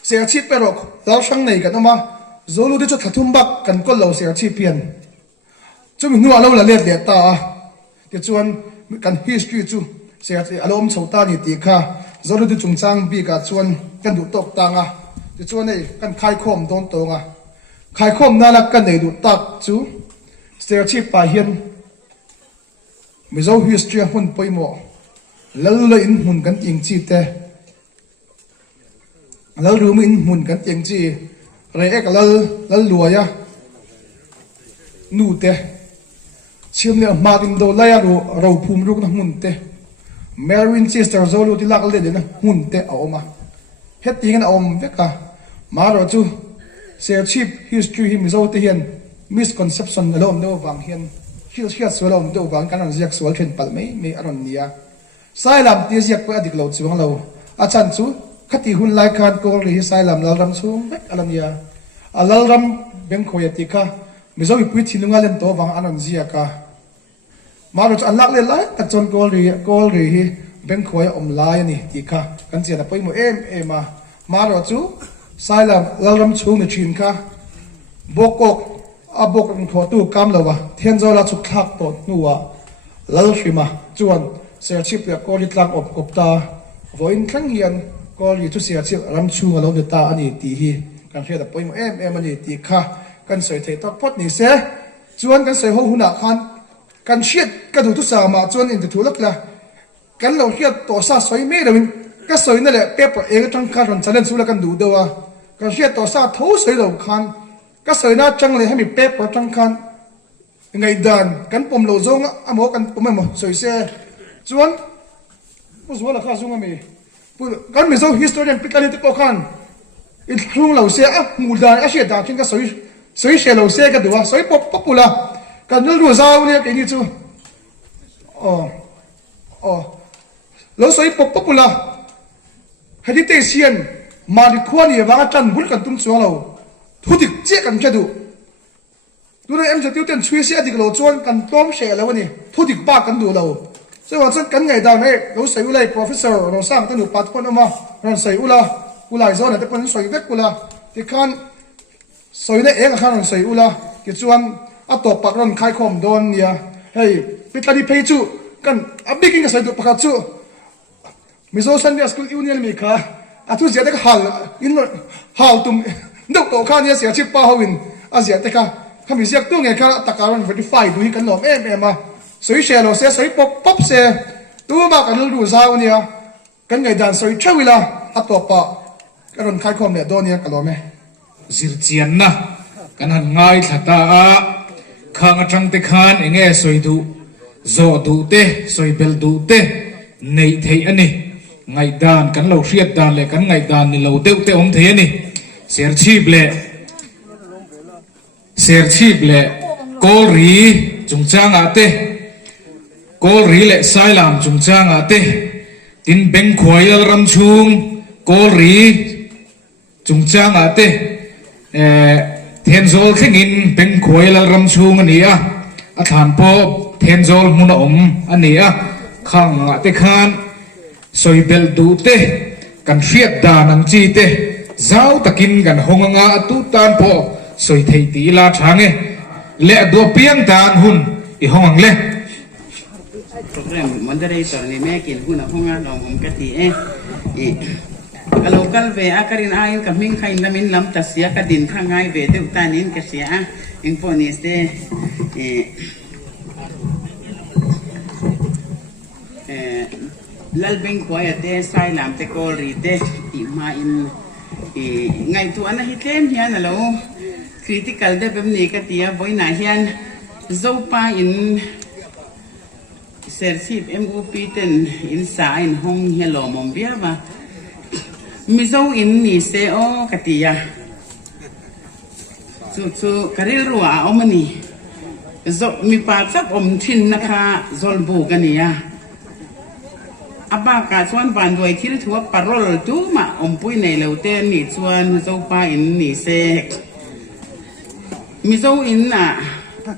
เสียชีพไปหรอกเราช่างไหนกันนะมาโซลูที่จะถัดทุ่มบักกันก็เราเสียชีพเปลี่ยนจะมีนัวเราละเลียดเดียตาเดี๋ยวชวนกัน history จู่เสียอารมณ์ชาวตานี่ตีค่ะโซลูที่จงจ้างบีกับชวนกันดูตกตังอ่ะเดี๋ยวชวนนี่กันคายคมโดนตรงอ่ะคายคมน่ารักกันไหนดูตักจู่เสียชีพไปเฮียนไม่รู้ history หุ่นไปหมดแล้วเลยอินหุ่นกันจริงจีแต่แล้วรู้มั้ยอินหุ่นกันจริงจีอะไรเอ็กแล้วรวยอะนู่เตะเชื่อมเนี่ยมาดินโดไล่เราภูมิรู้กันหุ่นเตะแมรินเชสเตอร์โซลูที่ลักเล่นนะหุ่นเตะเอามาเฮ็ดตีกันเอาเวกะมาเราจู่เสียชีพ history ที่ไม่รู้ที่เฮียนmisconception อารมณ์เดียวฟังเฮียนเชื่อส่วนอารมณ์เดียวฟังกันนั่นเรียกส่วนเช่นปัลไม่อารมณ์เนี่ยสายลำที่เรียกว่าอดีตเราช่วงเราอาจารย์จู่คติหุ่นไล่การโกงหรือสายลำเรารำช่วงอารมณ์เนี่ยเรารำเบงโคยติกะไม่รู้วิปุถิลุงาเล่นตัวฟังอารมณ์เสียกะมาเราจะอันลักเล่นไล่แต่จนโกงหรือเบงโคยอมไล่นี่ติกะกันเสียแต่ไปหมดมา มาเราจูสายลำเราลำชูในจีนค่ะบกกอาบกนขอตู้กำเลยวะเทียนเจ้าละชุกทักตัวนัวเราชิมาจวนเสียชีพเปียกอลิตลังอบกบตาวันครั้งเฮียนก็ลีทุเสียชีพลำชูเราเดือดตาอันนี้ตีฮีการเชื่อแต่ปอยมเอ็มอันนี้ตีค่ะกันสวยเทตักพดนี่เสียจวนกันสวยหัวหุ่นอ่ะคันกันเชียดกันดูทุสามาจวนอินทุลักละกันเราเชียดตัวซาสวยไม่เลยก็สวยนั่นแหละเป๊ะเองทั้งคันรันจันทร์สุรกันดูเดียวกันเชียดตัวซาทูสวยเราคันก็สวยน่าจังเลยให้มีเป๊ะทั้งคันไงดันกันปุ่มโลซงอ่ะหมอกันปุ่มไม่หมดสวยเสียจวนผู้สวยละข้าซงอ่ะมีกันมีโซ่ history พิการที่ตกคันอินทุ่งเราเสียอ่ะมูดานอ่ะเชียดดานที่ก็สวยเสียเราเสียกันดูว่าสวยป๊อปปูล่ะกันนึกดูซาวเนี่ยกันนี่จูเราสวยป๊อปปูล่ะให้ที่เตเซียนมาดิควานี่ว่าจันบุญกันตุ้งชัวเราทุกทีเจ๊กันจะดูนั่นเอ็มจะติวเต้นช่วยเสียดิกเราจวนกันต้มเสียแล้ววันนี้ทุกทีบ้ากันดูเราซึ่งว่าจะกันไงได้ไหมเราใส่อุไร professor เราสร้างตั้งอยู่ปัดคนออกมาเราใส่อุไรโซนแต่คนใส่เวกอุไรที่ขันใส่ได้เองขันใส่อุไรที่จวนอัตโตปักรันคายคอมโดนเนี่ยเฮ้ยพิธาดิเพย์จูกันอับบิกิงก็ใส่ตัวปักจูมิโซซันเดียสกุลยูเนียนมีค่ะอาทุเสียแต่ก็ฮัลอินฮัลตุมดูตัวข้าเนี่ยเสียชิปป้าฮวินอาเสียแต่ค่ะข้ามีเสียตัวไงค่ะตะการัน45ดูกันหน่อมเอ็มมาสวยเชียร์เราเสียสวยป๊อปเสียตัวมากกันดูซาวเนี่ยกันไงดันสวยเชื่อเวลาอัตโตปักกันคายคอมเนี่ยโดนเนี่ยกันหน่อมสิรเจียนนะกันหันง่ายทัดตาข้างจังเตคานเองสวยดูโจดูเตสวยเบลดูเตในเทียนี่ไงดานกันเราเชียดดานเลยกันไงดานนี่เราเตเตอมเทียนี่เสียชีพเลยกอรีจุงจางอาเตกอรีเลยสายลามจุงจางอาเตตินเบงขวายรำชุงกอรีจุงจางอาเตเทนโซลขึ้นเป็นขวยละรำชูงอันนี้อ่ะฐานพอเทนโซลมุนอมอันนี้ข้างเตคานสวยเบลดูเตกันเฟียดดานังจีเตเจ้าตะกินกันหงงาตุตานพอสวยไทยตีลาทางเละดัวเปียงตานหุ่นอีห้องเละเรื่องมันจะได้ตอนนี้แม่กินหุ่นห้องงานลองผมกะทิlocal ve akarin ayin kaming kain namin lam tasya kadin thangay ve de utanin kasi ingponis de lalbeng kwayate sai lam te kol rite ima in ngai tu ana hitlem hian alo critical de bemni katia boina hian zopa in sersip MUP ten in sa in hong hello mom bia ba mizo in ni se o katia chu karil ruwa omani zo mi pa chap om thin nakha zolbu gania aba ka chuan van doi thil thuwa parol tu ma om pui nei lote ni chuan zo pa in ni se mizo in na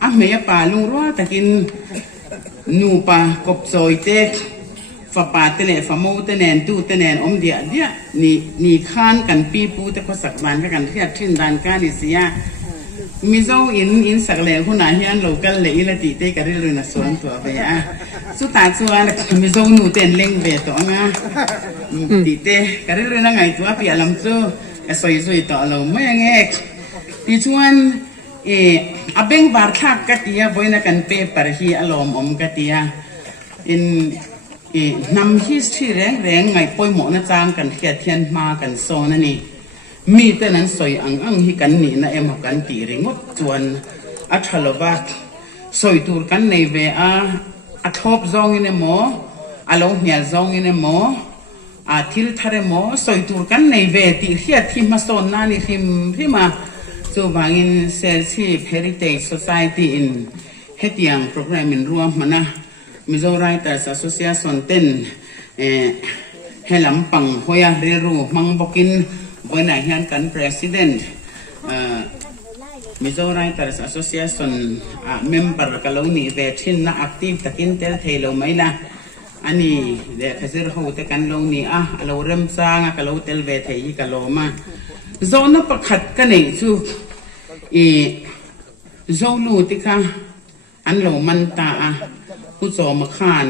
a me pa lung ro takin nu pa kop choi te fa pa te le fa mo te nen tu te nen om dia ni khan kan pi pu te ko sak ban ka kan thia thin dan ka ni sia mi zo in sak le huna hian local le ila ti te ka ri na son to be su ta chuan mi zo nu ten leng ve to nga ti te ka ri na ngai tu a pi alam chu a soi to lo me nge ti chuan abeng bar thak ka tia boina kan pe par hi alom om ka tia in nam history reng ngai poi mo na chang kan khia thian ma kan so na ni mi te nan soi ang hi kan ni na em kan ti ringot chuan a thalova soi tur kan nei ve a thop zong in mo alo hnial zong in mo a thil thare mo soi tur kan nei ve ti khia thi ma son na ni hima chu bangin Selsi Heritage Society in hetiang program in ruam mana Mizo Writers Association ten helam pang hoya riru mangbokin boina hian kan president Mizo Writers Association member kaloni ve thin na active takin tel thelo maila อันนี้เด็กเสือหูแต่กันลงนี่เราเริ่มสร้างกันเราเตลเวทีกันโลมาโซนประคัดกันนี่ชูโซลูติค่ะอันเรามันตาผู้โจมขาน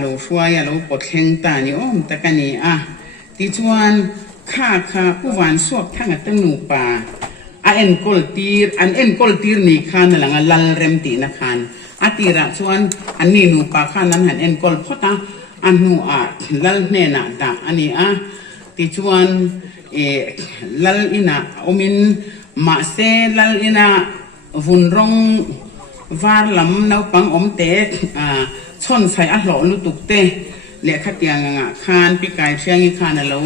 เราช่วยเราปลดแข็งตานี่แต่กันนี่ที่ชวนข้าผู้หวานสวบทั้งตั้งหนูป่าเอ็นกอลตีร์นี่ข้านั่นแหละลัลเรมตีนะข้าตีระชวนอันนี้หนูป่าข้านั้นหันเอ็นกอลพอตาอันหนูลัลเนน่ะตาอันนี้ที่ชวนลัลอินะอมินมาเซลัลอินะวุ่นรงวาร์ลำนาวปังอมเตะชนใส่หล่อลุตุกเตะเลี้ยขัดยังคานปีกายเชียงคานนั่นเรา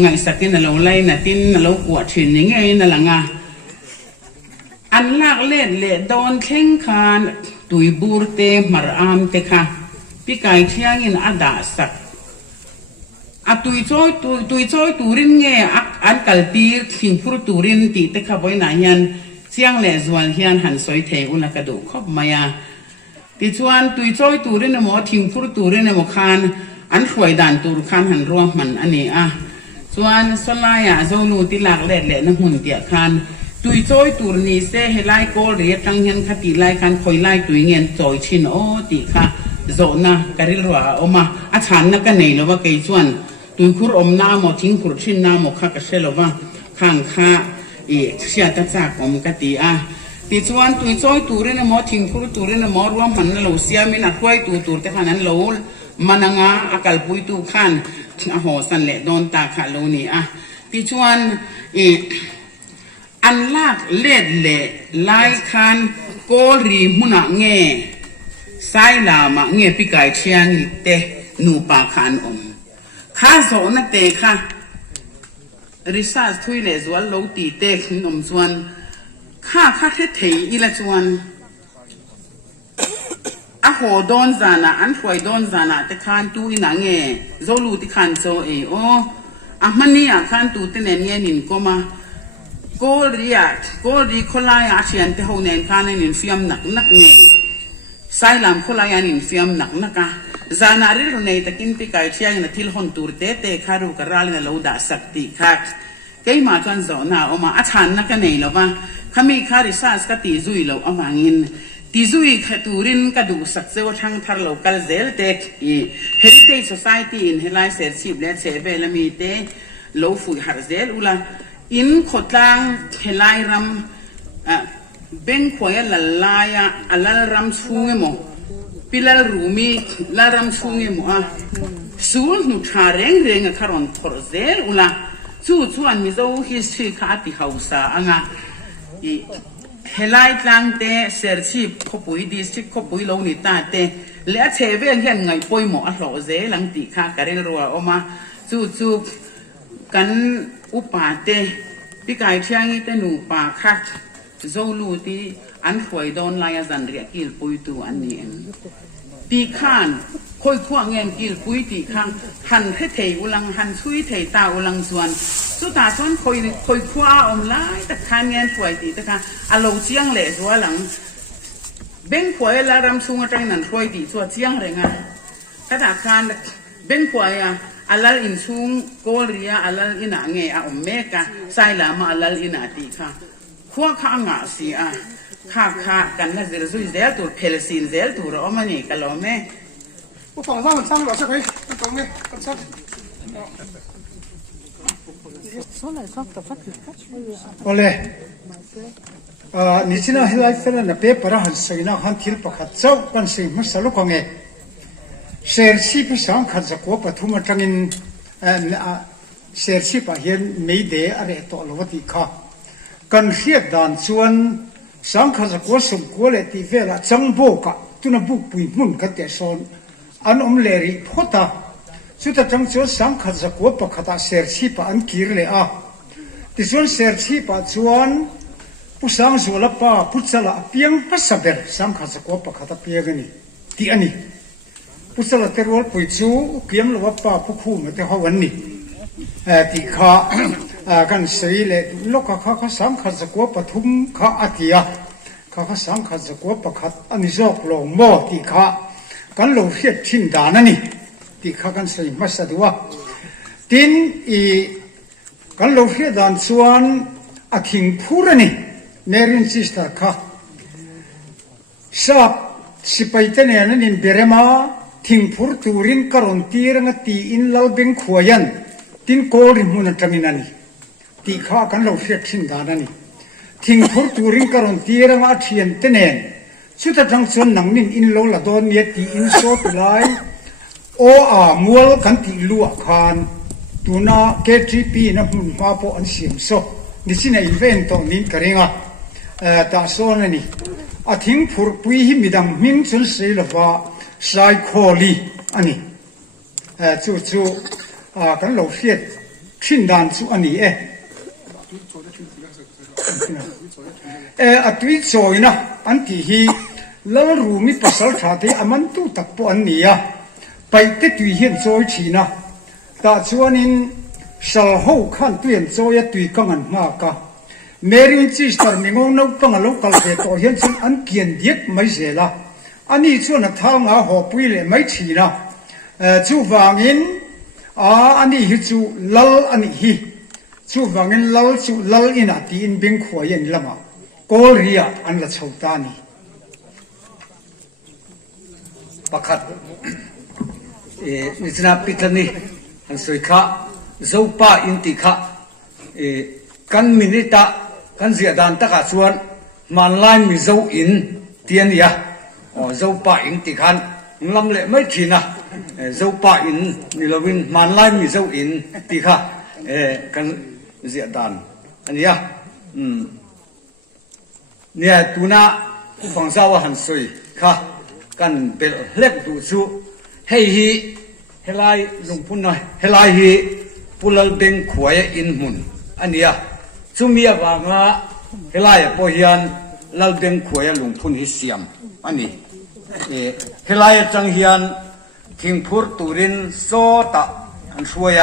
ไงสักที่นั่นเราไล่น่ะทิ้นนั่นเรากวดถิ่นยังไงนั่นละอันลากเล่โดนเข่งคานตุยบูร์เตมารามเตค่ะปีกายเชียงอินอาดาสักตุยจ้อยตูรินเงอันกัลตีทิ้งพูดตูรินตีเตค่ะบ่อยนายันเสียงเล่จวนเฮียนหันสอยเทอุลกระดูขบมายาติชวนตุยจ้อยตูรินหมอทิ้งพูดตูรินหมอคานอันขวยด่านตูรคานหันรวมมันอันนี้ส่วนสลายโซลูติหลักเล่นหุ่นเดียคานตุยจ้อยตูรนี้เซ่ให้ไล่โกเรียตั้งยันคติไล่คันคอยไล่ตุยเงินจอยชินติค่ะโซนะการิลรัวมาฉันนักกันไหนหรือว่าไก่ชวนตุยคุรอมน้ำหมอทิ้งคุรชินน้ำหมอข้าก็เชื่อว่าข้างข้าเสียตาจากอมกติติชวนตุยจ้อยตูรินหมอทิ้งคุรตูรินหมอรวมหันเราเสียมินัดห้วยตูแต่ขนาดเรามันงาอากาศปุยตูขันหอสันเละโดนตาขาโลนี่ติชวนอันลากเล็ดเละไล่ขันโกรีมุนักเงยไซลามะเงยปีกายเชียงเตนูปาขันข้าโซนเตค่ะริซาทุยเลสวันโลตีเตขนมชวนข้าเทเทอีละชวนโหโดนจานะอันถวยโดนจานะแต่ขันตูอินังเงยโซลูติขันโซมันนี่ขันตูเตเนเงนินก็มาโกรีคนลายเชียนเตหูเนนขันนินฟิมนักเงยไซลามคนลายนินฟิมนักจานาริลเนยตะกินปีกายเชียงนัทิลฮอนตูร์เตคารุกราลินเราด่าสักติคักเกยมาจวนโซนามาฉันนักเนยแล้วว่าขมีคาริซาสกติจุยเราวังอินติจุยขตูรินกระดูสักเซวทั้งทาร์โลกัลเซลเตกHeritage Society in เฮลัยเซอร์ชิบและเซเบลมีเตโลฟุยฮาร์เซลอุลาอินขดลังเฮลัยรัมเบงขวายละลายอัลลรัมชูเงมพิลารูมีลารัมชูเงมสูลนุชาเร่งคารอนทอร์เซลอุลาจู่อันมิโซฮิสทรีขาติฮาวซาเฮลัยลังเตเซอร์ชิบขบุยดิสทริกขบุยโลนิตาเตและเชเวนเห็นไงป่วยหมอหล่อเจหลังตีข้าการเรียนรัวออกมาจู่กันอุปาเตพี่กายเชียงเตนูปาคักโซลูตีอันฝอยโดนลายจันเรียกิลปุยตัวอันนี้ตีข้านค่อยขวางเงินกิลปุยตีข้างหันให้เทอุลังหันช่วยเทตาอุลังส่วนสุดท้ายส่วนค่อยขวาอมไล่แต่ข้านเงินฝอยตีแต่ข้าอารมณ์เชียงเหล่ส่วนหลังเบงขวายลารำซุงใจนั่นช่วยดีส่วนเชียงเรงขณะการเบงขวายอัลลัลอินซุงโกเรียอัลลัลอินาเงอเมกาไซลามาอัลลัลอินาตีค่ะขวาข้างสีข้ากันนะเจริญเซลตัวเพลซินเซลตัวเรามันนี่กันแล้วแม่我ฝั่ง上上老师可以，等没，等上。好嘞，你现在还来分了那别不让很谁那看听不看走，但是没啥路讲诶。เสียชีพสังขัดสกุลปฐุมจังอินเสียชีพเห็นไม่เดะอะไรต่อลวติค่ะกันเสียดานชวนสังขัดสกุลสมกุลเลยที่เวลาจังโบกะตุนบุกปุยมุนกันเตะโซนอันเลริพอตาสุดท้ายจังชวนสังขัดสกุลปะขัดเสียชีพอันกิรเลยที่ชวนเสียชีพชวนผู้สังส่วนละป้าผู้สละเพียงพัสเบลสังขัดสกุลปะขัดเพียงนี่ที่อันนี้ผู้สละเทรวลปุยจูเกี่ยมละว่าป้าผู้คู่มาแต่เขาวันนี้ที่ข้ากันสีเลยลูกข้าสังขัดสกุลปฐุมข้าอาทิยาข้าสังขัดสกุลปะขัดอันนี้จอกลงหม้อที่ข้า กันโลเฮียชินดานั่นนี่ที่ข้ากันใส่มาสะดวกตินอีกันโลเฮียดานส่วนอาทิงพูรนี่เนรินซิสตาค่ะสับสิไปเตเนนันนินเบรมาทิงพูรตูรินกรอนตีรังตีอินลาเบงขวายันตินโกริมุนจังมินันนี่ที่ข้ากันโลเฮียชินดานั่นนี่ทิงพูรตูรินกรอนตีรังอาเทียนเตเนนสุดท้ายจังส่วนหนังนินอินโลละโดนเนียตีอินโซตุไลโอมัวลกันตีลัวคานตัวน่าเกจิปีนะมุนมาโปอันเสียมโซนี่สินะอีเวนต์ตรงนี้กระเริงอ่ะตาโซนนี่อาทิงผูกปุยหิมิดังมิงจุนเสียละว่าไซโคลีอันนี้จู่กันเราเสียชินดานจู่อันนี้อัตวิโซยนะอันที่ฮีลลรูมิปัสสาวะที่อามันตุตักปอันนี้อ่ะไปติดตุยเห็นโซยชีนะแต่ส่วนนี้สาวหูขันตุยนโซยตุยกังอันมากะเมรินจิสตาร์มิงงนับกังโลกาลเฮตัวเห็นส่วนอันเกียนเดียกไม่เสียละอันนี้ส่วนนักท่างาหอบปุยเลยไม่ชีนะจู่วางินอันนี้ฮิจู่ลลอันนี้ฮิจู่วางินลลจู่ลลอินตีอินเบงขวายันละมาโกเรียอันละชาวตานีประคัดนิสนาปิตนีอันสวยข้าเจ้าป้าอินติข้ากันมินิตากันเสียดานตะขาส่วนมันไล่มีเจ้าอินเตียนยาเจ้าป้าอินติขันลำเละไม่ทีนะเจ้าป้าอินนี่เราวินมันไล่มีเจ้าอินติข้ากันเสียดานอันนี้เนี่ยตัวน่าฟังเจ้าว่าหันสวยข้ากันเป็นเล็กดูสูเฮฮีเฮลัยลงพุ่นหน่อยเฮลัยฮีปุลลเบงขวายอินมุนอันนี้ซุมีว่างละเฮลัยพอเฮียนลลเบงขวายลงพุ่นฮิเซียมอันนี้เฮลัยจังเฮียนทิงพูดตูรินโซตะอันช่วย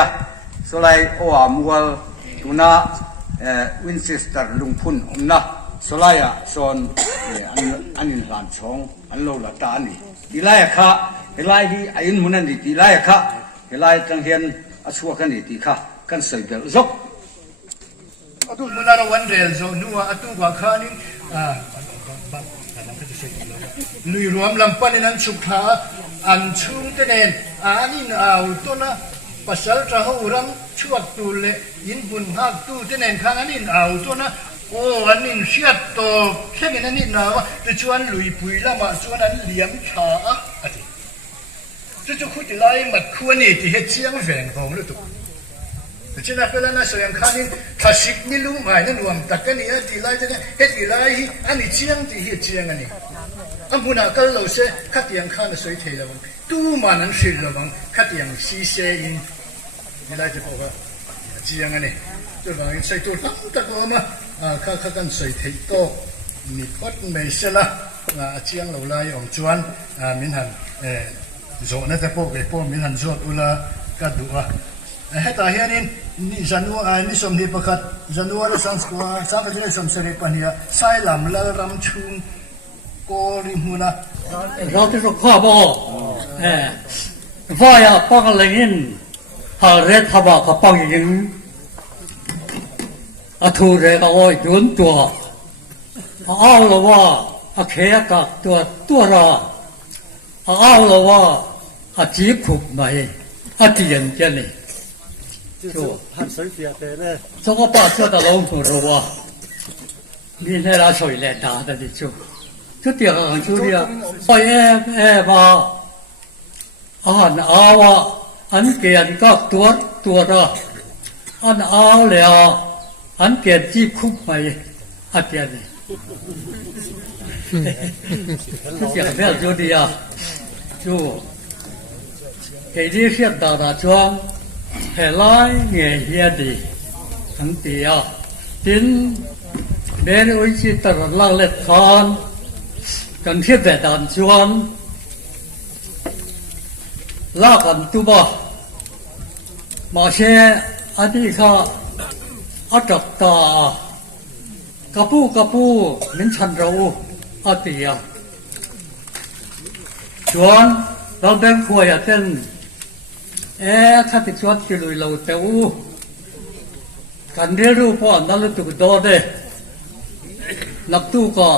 โซไลโออามัวลตุนาวินซิสเตอร์ลงพุ่นนะโซไลโซนอันนี้หลานชงอันโลละตานี่ดีไลค่ะเฮลัยที่อินมุนันดีไลค่ะเฮลัยจังเฮียนอาชัวกันดีค่ะกันใส่เบลซกอตุมุนาราวันเรลโซนัวอตุกว่าข้านี่ลุยรวมลำปันนั้นสุขาอันชุ่มเตนอันนี้เอาตัวนะปัสสาวะหูรังชวดตูเลยินบุญหักตูเตนข้างอันนี้เอาตัวนะโอ้อันนี้เสียดโตแค่นั้นนี่นะว่าจะชวนลุยปุยละมาชวนนั้นเลี้ยงขาจะคุยไล่มาควรนี่ที่เฮ็ดเชียงแฝงของเลยตุแต่เช่นนั้นก็แล้วนะส่วนข้านี่ถ้าสิบนี่รู้ไหมนั่นรวมแต่กันนี่ที่ไล่จะเนี่ยเฮ็ดที่ไล่อันนี้เชียงที่เฮ็ดเชียงอันนี้อันพูน่ะก็เราเสียขัดยังข้าน่ะสวยเทละบังตู้มานั้นสิละบังขัดยังซีเซอินที่ไล่จะบอกว่าเชียงอันนี้จะว่าใส่ตัวตั้งตะโกมาข้ากันสวยเทโตนี่พอดไม่เสียละเชียงเราไล่ออกจวนมินหันโจนั่นแต่พวกไอ้พวกมินหันโจอุลากัดดูให้ตาเฮียนี่จันวัวนี่สมดีประคัดจันวัวเราสังสกุลสังกัดนี่สมเสด็จปัญญาสายลำละรำชุงโกริมุนะเราที่เราข้าบอกว่าอย่าป้องอะไรเงี้ยหาเรื่องทำบ้าเขาป้องอย่างนี้ทูเรื่องเอาไว้ยุ่นตัวเอาละว่าเขียกับตัวเราเอาละว่าจีบขุบไหมเตียนเจนี่就很水别的嘞，这个把这的龙头了哇，你那拿水来打的就第二个就的，吧，俺给人家多的，俺熬了，俺给几苦买，点的，就讲这就的呀，就给这些大庄。hệ lái nghề hiền đi thằng tía đến bên ôi chỉ tờ lăng lệ con cần thiết về đàn chuan la cần tu bò mà xe anh đi kha ở trật tà cà pu mình chăn rau ở tía chuan เราแบ่งขวายเต้นถ้าติดชดกิลุยเราเต้ากันเรียนรู้พ่อนั่นเลยตุกโดเดนักตู้ก็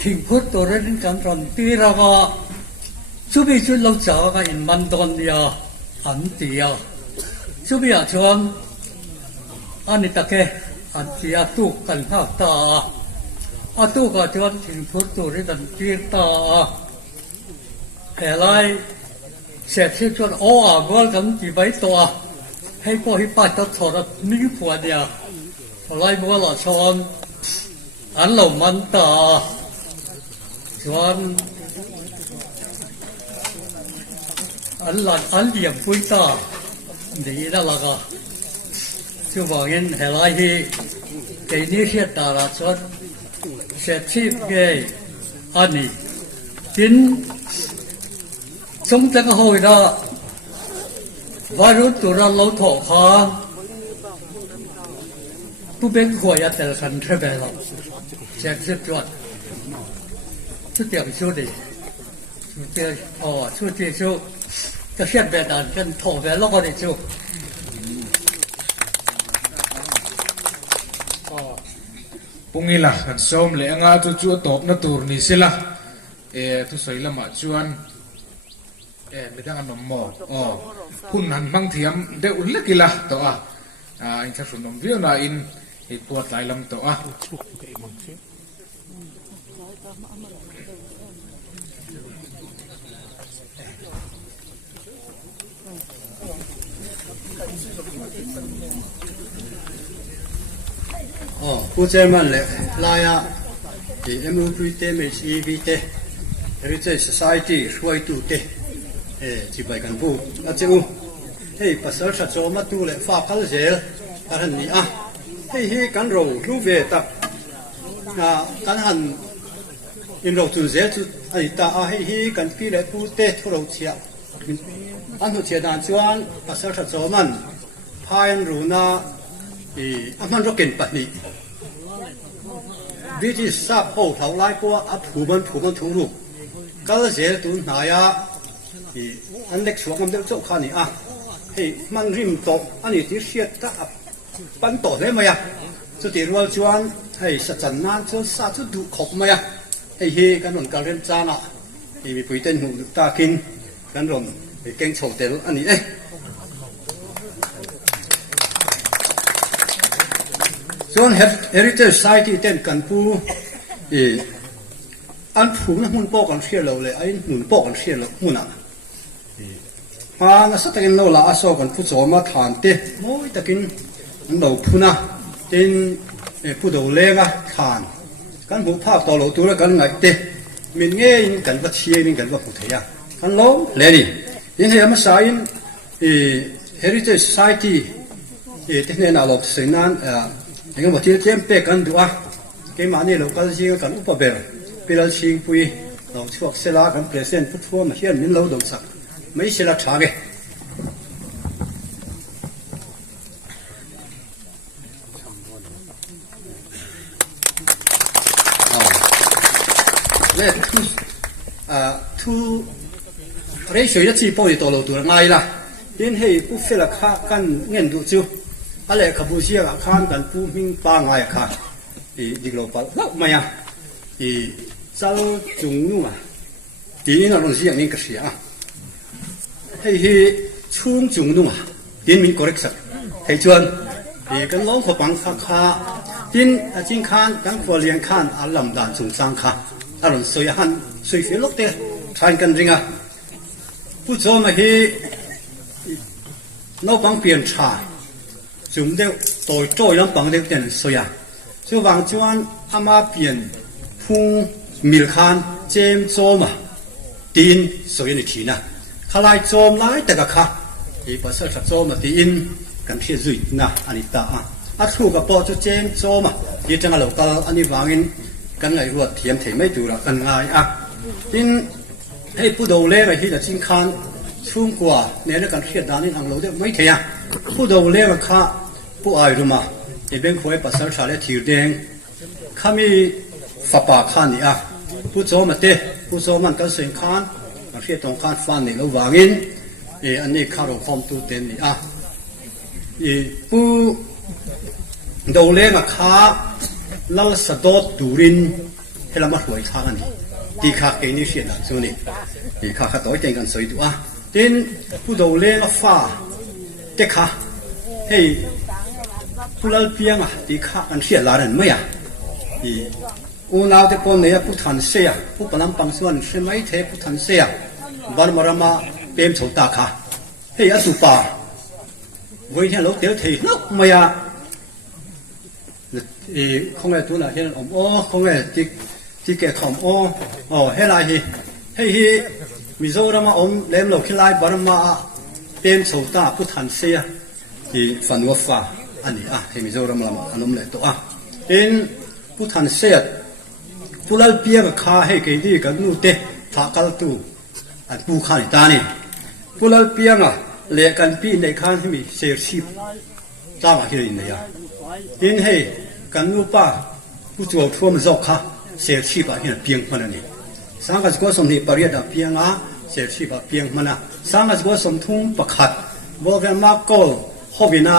ทิ้งพุทธตัวเรื่องการตอนตีเราก็ชุบิชุดเราเจอกันอินมันตอนเดียวอันเดียวชุบิอาชวนอันนี้ตะเกอันเดียตู้กันภาคตาอันตู้ก็ชวนทิ้งพุทธตัวเรื่องตีตาแห่ไรเสร็จที่ชวนโอ้เมื่อกันจีบตัวให้พ่อให้ป้าตัดถอดนิ้วผัวเดียวอะไรเมื่อเราชวนอันเรามันตาชวนอันหลังอันเหลี่ยมปุ้ยตาดีนะล่ะก็ช่วยบอกเงินเท่าไรที่เกี่ยนี้เสียตาละชวนเสร็จที่เกี่ยอันนี้ทิ้งสมจังหอยนะวารุตุระเราถอพาผู้เป็นขวายแต่ละคันเทเบลแจกสุดยอดชุดเดียวชุดดีชุดเดียวชุดที่ชุดจะเขียนแบบนั้นกันถอแบบแล้วก็ได้ชุดปุ่งนี่ล่ะกันส้มเลยงาตัวจู่ตบนัตูนี่สิล่ะตัวสวยละมาชวนไม่ได้กันนมหมอพุ่นหันบังเทียมเดี๋ยวเล็กกี่ละตัวอินทรุนนมวิวน่ะอินปวดไหลลำตัวผู้เจ้ามันเลยลายที่ MUPT ไม่ CVT Heritage Society ช่วยตู้เตที่ไปกันผู้อาจจะให้ภาษาชาติโจมาตู้เลยฝากกันเสียกันนี่ให้กันเรารู้เวตักกันหันอินเราจุนเสียจุไอ้ตาให้กันกี่เลยตู้เตทุเราเชียอันทุเชียดานชวนภาษาชาติโจมันพายันรู้นะมันเราเก่งปะนี่วิธีทราบโอ้เท่าไรก็ผูมันถูกลูกก็เสียตุนหายอันเล็กสวงมันเด็กเจ้าข้านี่ให้มันริมตกอันนี้ที่เสียตะปันต่อได้ไหมสุดที่เราชวนให้สัจจ์นั้นจะสาธุดูขบไหมให้เฮกันหนุนการเรียนจานะให้มีปุ๋ยเต้นหูตากินกันหนุนให้เก่งโฉดเตลอันนี้ส่วน Heritage Society เต้นกันผู้อันผูกนั้นหุ่นโปกันเชียร์เราเลยไอ้หุ่นโปกันเชียร์เราหุ่นมาสักตะกินเราละอาโซกันผู้โจมาทานเต้โอ้ยตะกินเราพูนะเต้นผู้ดูเล่กทานกันผู้ภาคต่อเราตัวแล้วกันไงเต้มีเงี้ยกันว่าเชียร์มีกันว่าผู้เทียกันล้มเลยดิยินดีมาสายHeritage Society ที่เนี่ยเราเสียนั้นยังบอกที่เตรียมเป๊กกันดูเกมอันนี้เราก็จะยิงกันอุปเบลเปล่าชิงปุยเราช่วยเสลากันเพรสเซนต์พุทธวมาเขียนมินเราดงสักไม่เสลาช้าเกเล่ทุเรื่องช่วยจะจีบไปตัวเราตัวง่ายละยินให้ผู้เสลาข้ากันเงินดูจูอะไรขบุเชียร์ข้านกันผู้มิ่งปางไงค่ะดิโลปัลแล้วมายังเจ้าจุงนู่ะทีนี้เราลองเสียงนี้ก็เสียให้ชุ่มจุงนู่ะทีนี้มีกอริกสักให้ชวนกันล้อมขบังข้าข้าทีนี้จริงข้านกันฟัวเลียงข้านอาลำดานจุงสังข้าอารมณ์สวยหันสวยเสียลูกเตะทานกันจริงผู้ชมมาให้น้องบังเปลี่ยนชาจุ่มเดียวตัวโจ้ยน้ำปังเดียวเด่นสวยช่วงวันจวนอามาเปลี่ยนพุ่งมิลคานเจมโจมาตีนสวยในทีนะข้าไล่โจมไล่แต่ก็ข้าภาษาชาติโจมาตีนกันเพียจุยนะอันนี้ตาถูกกับปอจะเจมโจมายี่จังเราก็อันนี้วางอินกันไงรวดเทียมเทียมไม่ดูละกันง่ายอินให้ผู้ดูแลไปที่จะชิงคานชุ่มกว่าเนี่ยแล้วกันเทียดดานี่ทางเราจะไม่เทียผู้ดูแลมาข้าผู้อายรู้มาเป็นคนภาษาชาติถือแดงข้ามีฝาปากข้านี่ผู้โจมาเตะผู้โจมันก็เสียงข้าน กันเสียตรงการฟันนี่เราวางอินอันนี้ข้าเราคอมตูเต็นนี่ผู้ดูเล่งข้าลัลสะดดดูรินให้เรามาหวยข้ากันที่ข้าเองนี่เสียนะส่วนนี้ข้าต่อยเต็งกันสวยดูเต็นผู้ดูเล่งฟ้าเด็กข้าให้ผู้ลัลเพียงที่ข้ากันเสียลารันไม่อุณาเตปนเนี่ยผู้ทันเสียผู้ปนำปังส่วนเสมัยเทผู้ทันเสียบาร์มารามาเป็นโฉตาข้าให้อสุปาวันนี้เราเดี๋ยวทีนักไม่คงไอ้ตัวน่ะเห็นคงไอ้ที่แกทำให้ไรให้มิโซรามาเล่มเราขึ้นไล่บาร์มาเป็นโฉตาผู้ทันเสียที่ฟันวัฟฟ้าอันนี้ให้มิโซรามาอันนั้นเลยตัวเป็นผู้ทันเสียผู้เล่าเปียกข้าให้เกดีกันนู่นเตะทักกันตู้อันผู้ข้านี่ตานี่ผู้เล่าเปียกเลี้ยกันปีในข้างที่มีเสียชีพจ้างอะไรนี่ยินให้กันนู่นป้าผู้ตัวทั่วมันจอกข้าเสียชีพอะไรเพียงมันนี่สังกัดก็สมนิปริยดาเพียงเสียชีพเพียงมันสังกัดก็สมทุ่งประคัดบอกกันมากก็ฮอบินา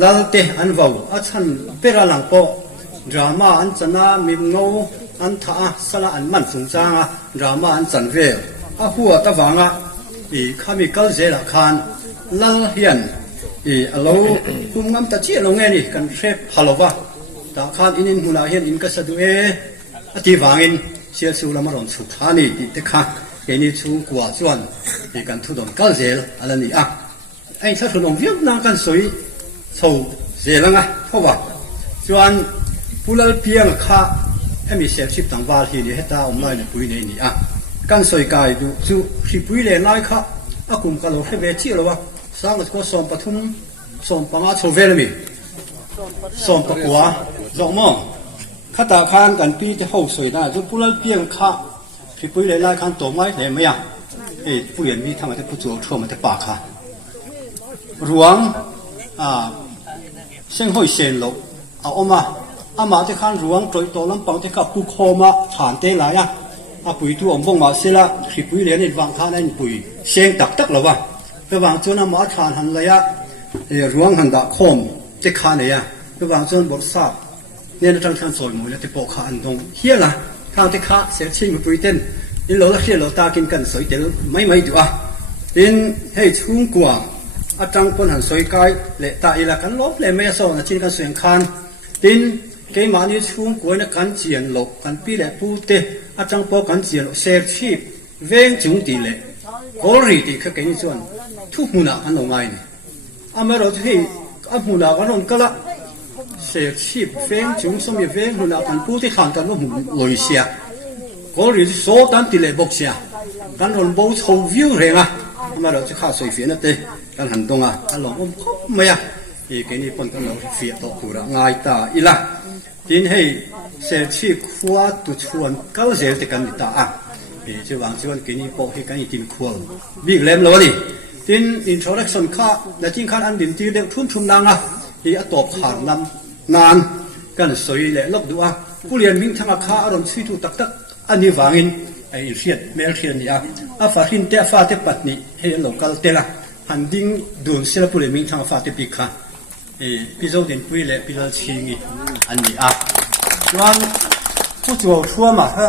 ลาเตอันว่าวอัชันเปราลังโปดราม่าอันจันนามีเงาอันท่าสละอันมันสงสารดราม่าอันจันเวลหัวตะวังข้ามีกัลเจละคานลาเฮียนเราคุมงำตะเจียลงเงี้ยกันเชฟฮัลโหลวะตาคานอินหุนาเฮียนอินก็สะดุอธิวังอินเสียสูละมารอนสุขานีติดข้าเกนิชูกว่าจวนกันทุดอนกัลเจลอะไรนี่ไอ้ถ้าทุดอนเวียดนามกันสวยสู้เสียแล้วไงเพราะว่าจวนผู้เล่าเพียงข้าให้มีเสียชีพต่างวาทีนี้ให้ตาไม่ในปุยนี้กันสวยกายดูจู่ที่ปุยเลยน้อยข้ากลุ่มกันเราให้เวทีแล้ววะสร้างก็ส่งปฐุมส่งปังอาโชเวลมีส่งปะกัวจงมองข้าตาคานกันปีจะเข้าสวยได้จู่ผู้เล่าเพียงข้าที่ปุยเลยน้อยข้าตัวไม่เลยไม่ผู้เรียนมีทำมาแต่ผู้จู่ทั่วมาแต่ปากข้าหลวงเส้นห้อยเส้นหลบเอามาที่ข้างหลวงโดยตัวลำปังที่กับผู้โคมาฐานเตลายปุ๋ยตัวบ่งมาเสียละขีปุ๋ยเหรียญในวางข้างนั้นปุ๋ยเสียงตักหรอวะไปวางจนมาฐานหันเลยหลวงหันดาโคมที่ข้างเนี่ยไปวางจนบททราบเนี่ยทางสวยมวยแล้วที่ปกขาอันตรงเฮียละทางที่ข้าเสียชิงปุ๋ยเต้นนี่เราเสียเราตากินกันสวยเดี๋ยวไม่ดูอินให้ชุ่มกว่าอาจารย์คนหันสวยกายเละตาอีละกันลบเลยไม่สอนจินกันเสียงคานดินเกี่ยมานี่ชุ่มกว่าในการเจียนหลบกันปีเละปูเตอาจารย์พอกันเจียนเสียชีพเวงจุงตีเละกอรีตีเขาเกี่ยส่วนทุกมุนากันลงไงนี่อามาเราที่มุนากันลงก็ละเสียชีพเวงจุงสมัยเวงมุนากันปูที่ขันกันว่ามุนลอยเสียกอรีโซตันตีเละบกเสียกันลงโบชว์วิวเรงมาเราจะข้าสวยเฟียนั่นเองกันหันตรงกันหลงไม่อีกนี่ปนกันเราเฟียต่อผู้ละง่ายตาอีละทีนี้ให้เสียชีขวาตุชวนก็เสียแต่กันตาจะวางชวนกินี่ปอกให้กันอีกินควงวิ่งเล่มเลยทีนี้อินโทรดักชั่นข้าและจริงข้าอันดินที่เด็กทุ่มชุมนางที่ตบผ่านลำนานกันสวยเลยลบดูผู้เรียนวิ่งทางข้าอารมณ์ชีทุตักอันนี้วางอินไอ้เสียดเมลเทียนนี่ฝาหินเตะฝาเตะปัดนี่ให้โลกาลเตละหันดิ้งดูนเสียผู้เรียนวิ่งทางฝาเตะปีกค่ะพี่เจ้าเด่นปุยเละพี่เราชิงอันนี้ส่วนผู้จัวชัวมาฮะ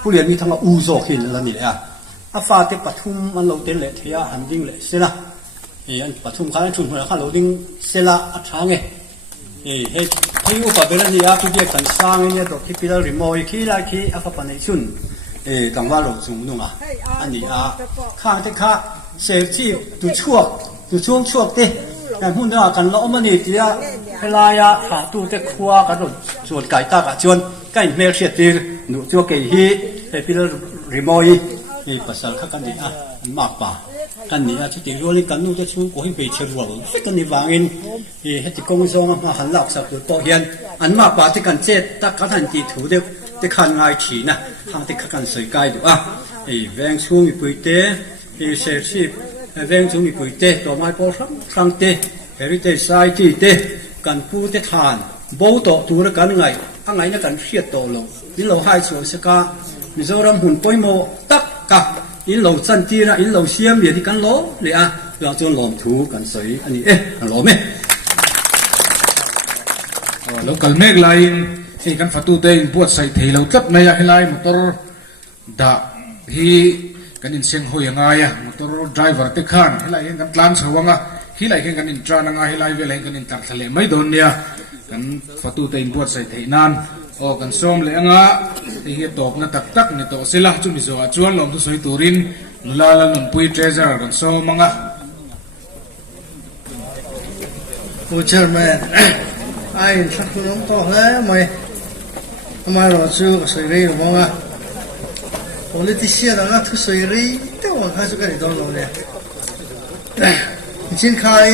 ผู้เรียนมีทางอูโซหินแล้วนี่ฝาเตะปัทุมมันเราเด่นเละเทียหันดิ้งเละเสียละอันปัทุมข้าชุนหัวข้าเราดิ้งเสียละอัฐางให้อุปกรณ์นี่พี่เจ้ากันสร้างเนี่ยตัวที่พี่เรารีโมทขี้ไรขี้ฝาปันในชุนกังว่าเราสูงนุ่งอันนี้ข้างที่ข้าเสียชีตุช่วงเตะแต่หุ่นเนี่ยกันล้อมันนี่ที่เวลาหาตู้เตะครัวกันจวนไก่ตากจวนไก่เมลเชียตีหนูจัวเกยฮีให้พี่เรารีโมยนี่ภาษาข้ากันนี่มากป่ากันนี่ที่ติรู้นี่กันนู่นจะช่วยกูให้ไปเชื่อว่าฟิกันนี่วางอินให้ติกงซองมาหันหลักสับตัวโตเฮียนอันมากป่าที่กันเจ็ดตักกันทันทีถูเดียวที่ขันง่ายฉีนะทางที่ขันสวยกายดูแวงช่วงมีปุยเตเสียชีพแวงช่วงมีปุยเตตัวไม้โพครั้งเตเฮริเตสายที่เตกันปูเตทานโบโตตัวกันไงอันไงนะกันเชียดโตลงนี่เราให้ส่วนสกา Mizoram hun poimo tak ka in lo chan ti ra in lo siam li thì kan lo le a lo chon lom thu kan soi ani kan lo me local meg lain hi kan fatu te in buat sai thei lo tlat mai a helai motor da hi kan in seng hoi anga ya motor driver te khan helai kan tlan chawanga hilai kan in tran anga helai velai kan in tar thale mai don nia kan fatu te in buat sai thei nan o kan som le anga hi top na tak tak ni to sila chu mi zo a chuan lom tu soi turin lala nun pui treasure kan so manga Chairman, ai sắc không to thế mày rồi chưa có sợi ri đúng không ạ? Politician đó thứ sợi ri, đâu mà khai số cái gì đó rồi nè. Trên khai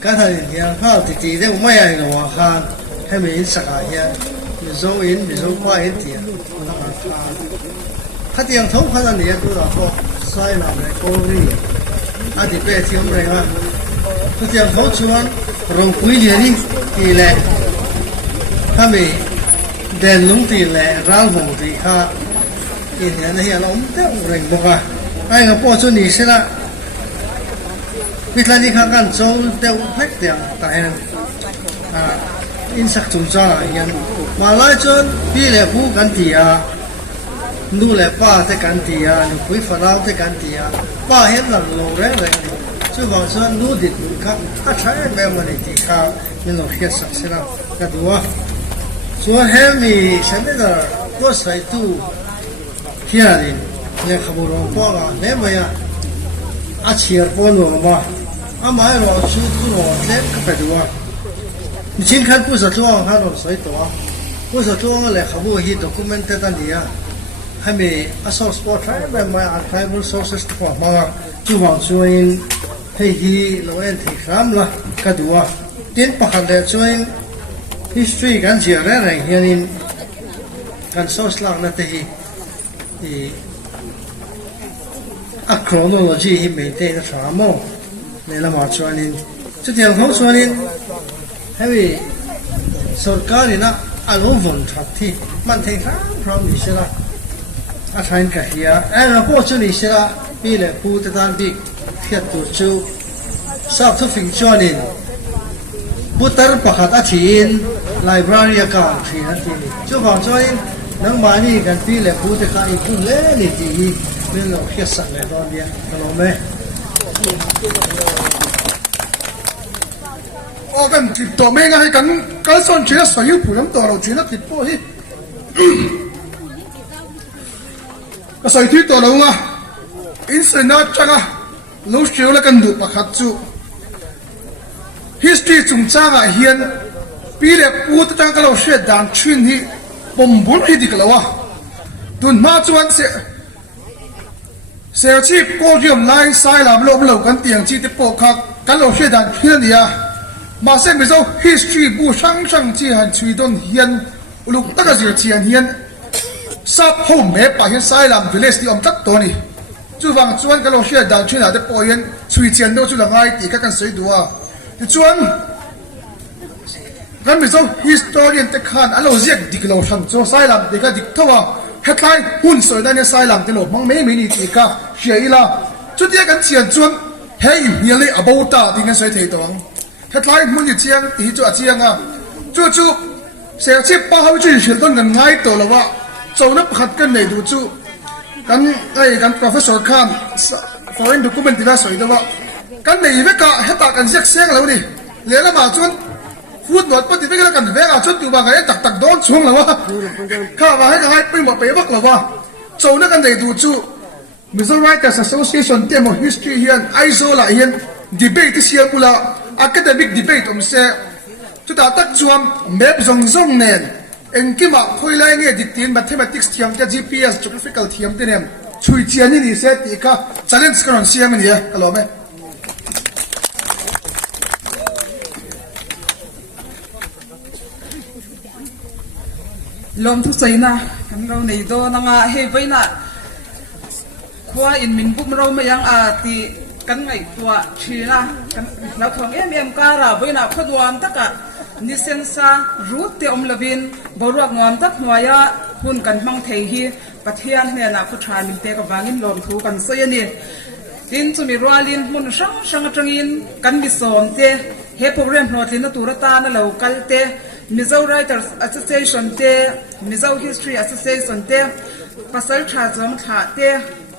cái thời gian khai thì đấy cũng mấy ai rồi khai hay mình sạc à nha, mình số qua ít tiền,他这样头看到你也知道说，sai làm này cô đi, anh thì bây giờ này ha. Tôi tìm thấu chuan rồng quý gì đi thì lệ kami đèn lúng thì lệ rau hồng thì ha thì hiện nay là ông téo rình bọc à ai ngờ bỏ cho nỉ sẽ là biết là đi khácกันchâu téo hết tiền tại in sắc chúng ta hiện mà lại cho bị lệ phúกันthì nu lệ ba thếกันthì nu quý phật giáo thếกันthì ba hiện là lồ đấy rồi chú bảo cho nút đít khác, trái về mà đi khác, nên là hết sạch sẽ nào, cái đó. Chú hem thì xem là có sai tu, kia đi, nhà khám rồi qua là nếu mà chia bốn rồi mà, mai rồi chú tu rồi thế cái đó. Chính khán不是做看到谁多，不是做来khám rồi hết document tên đi à, hay mình source sport trái về mà archival sources của mà chú bảo cho in hay hi lo en thì khám là cái đó tiến pakhat le chuan history kan chia ra ra hianin kan source lang na te hi a chronology hi maintain a mo le lama chuanin chu tiang ho chuanin hemi sarkari na alom von thak thi man thei kham from ni sela a thain ka hia ana po chu ni sela pi le pu te tan bi thiat tu chu sab thu phing chuanin putar pakhat a thin library ka thi na ti chu wang chuanin nang mani kan pi le pu te kha i pu le ni ti hi nên lo khia sa le don dia lo me o kan ti to me nga kan son chira so yu pu lam to lo chira ti po hi ka sai ti to lo nga in se na changa lo shiu la kan du pakhat chu history chung changa hian pi le pu ta ka lo she dan chin hi bom bun hi dik lawa tun ma chuan se chi podium line sai lam lo kan tiang chi te po kha kan lo she dan chin ni a mà xem bây giờ history bu sang sang chi han chui don hian lục tất cả gì chian hian sắp hôm mẹ bà hian sai làm village thì ông tất to ni chú vàng chuan cái lô xe đào chuyên là để bỏ hian chui chian đâu chú là ngay thì các con sấy đùa thì chuan cái bây giờ historian te khan alo giết đi cái lô sang cho sai làm thì cái đi thua headline hun soi đây sai làm thì lô mang mấy mấy thì cả xe là chú tiếc cái chian chuan hey nearly about ta thì cái sấy thấy đó headline mun ni chiang ti chu a chiang a chu se chi pa ha chu shil ton kan ngai to lawa chona pakhat kan nei du chu kan professor khan foreign document dila soi dawa kan nei ve ka heta kan jek seng lo ni le la ma chun food not pati ve ka kan ve ga chu tu ba ga tak tak don chung lawa ka ba ha ga pe mo pe bak lawa chona kan nei du chu Mizo Writers Association Demo History hian aizo la hian debate sial pula academic debate se chu ta tak chuam map zong nen en kima khoi lai nge ditin mathematics thiam ka gps geographical thiam te nem chui chian ni se ti ka challenge karon siam ni alo me lom thu saina kan ro nei do nanga he baina khwa in min bum ro ma yang a ti kan ngai tua thina kan na thong em kara boina khodwam taka nisensa root te omlovin boruak ngam tak noya hun kan mang thei hi pathian hne na khu tha min te ka wangin lom thu kan soi ani tin chumi rualin mun sang atangin kan mi som te he program hnotlin na turata na local te Mizo Writers Association te Mizo History Association te pasal tha jom tha te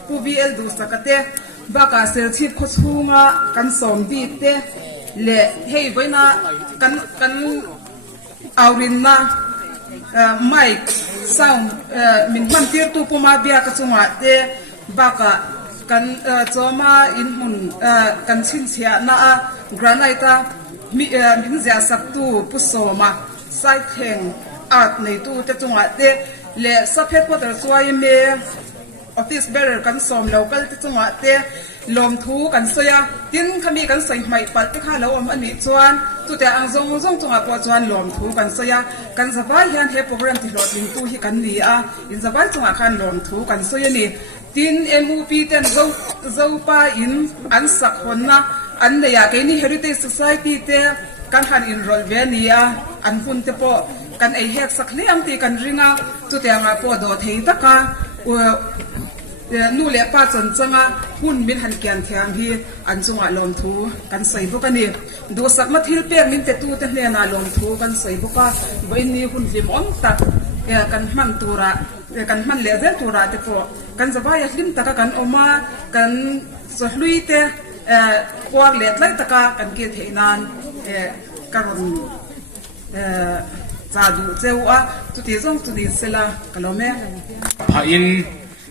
PBL du sakate baka sel chip khochunga kan som bi te le hei boina kan aurin na mic sound min man tir tu puma bia ka chunga te baka kan choma in mun kan chin chia na a granite mi min zia sak tu pusoma sai theng art nei tu te chunga te le saphet water swai me office bearer kan som local te chunga te lom thu kan soya tin khami kan sai mai pal te kha lo am ani chuan tu te ang zong chunga po chuan lom thu kan soya kan zawai hian he program ti lot in tu hi kan ni a in zawai chunga khan lom thu kan soya ni tin MUP ten zo pa in an sak honna an ne ya ke ni heritage society te kan han enroll ve ni a an hun te po kan ei hek sak le am ti kan ringa tu te anga po do thei taka nu le pa chon changa hun min han kian thiang hi an chunga lom thu kan sei bu kani do sak ma thil pe min te tu te hne na lom thu kan sei bu ka boin ni hun lim on tak kan man tura kan man le zel tura te po kan zawai lim taka kan oma kan so hlui te kwar let lai taka kan ke theinan karon za du chewa tu ti zong tu ni sela kalome phain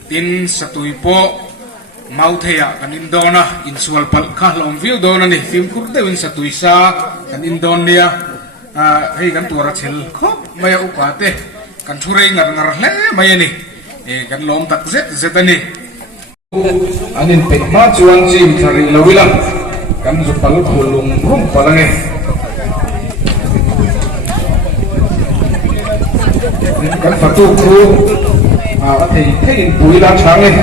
tin satui po mau theya kan indona in sual pal kha lom view dona ni film kur de win satui sa kan indon nia hei kan tura chel khop maya ukate kan thure ngar hle maya ni kan lom tak zet ani anin pe ma chuan chi thari lawila kan zu pal khulung rum palange kan fatu khu thei pui la change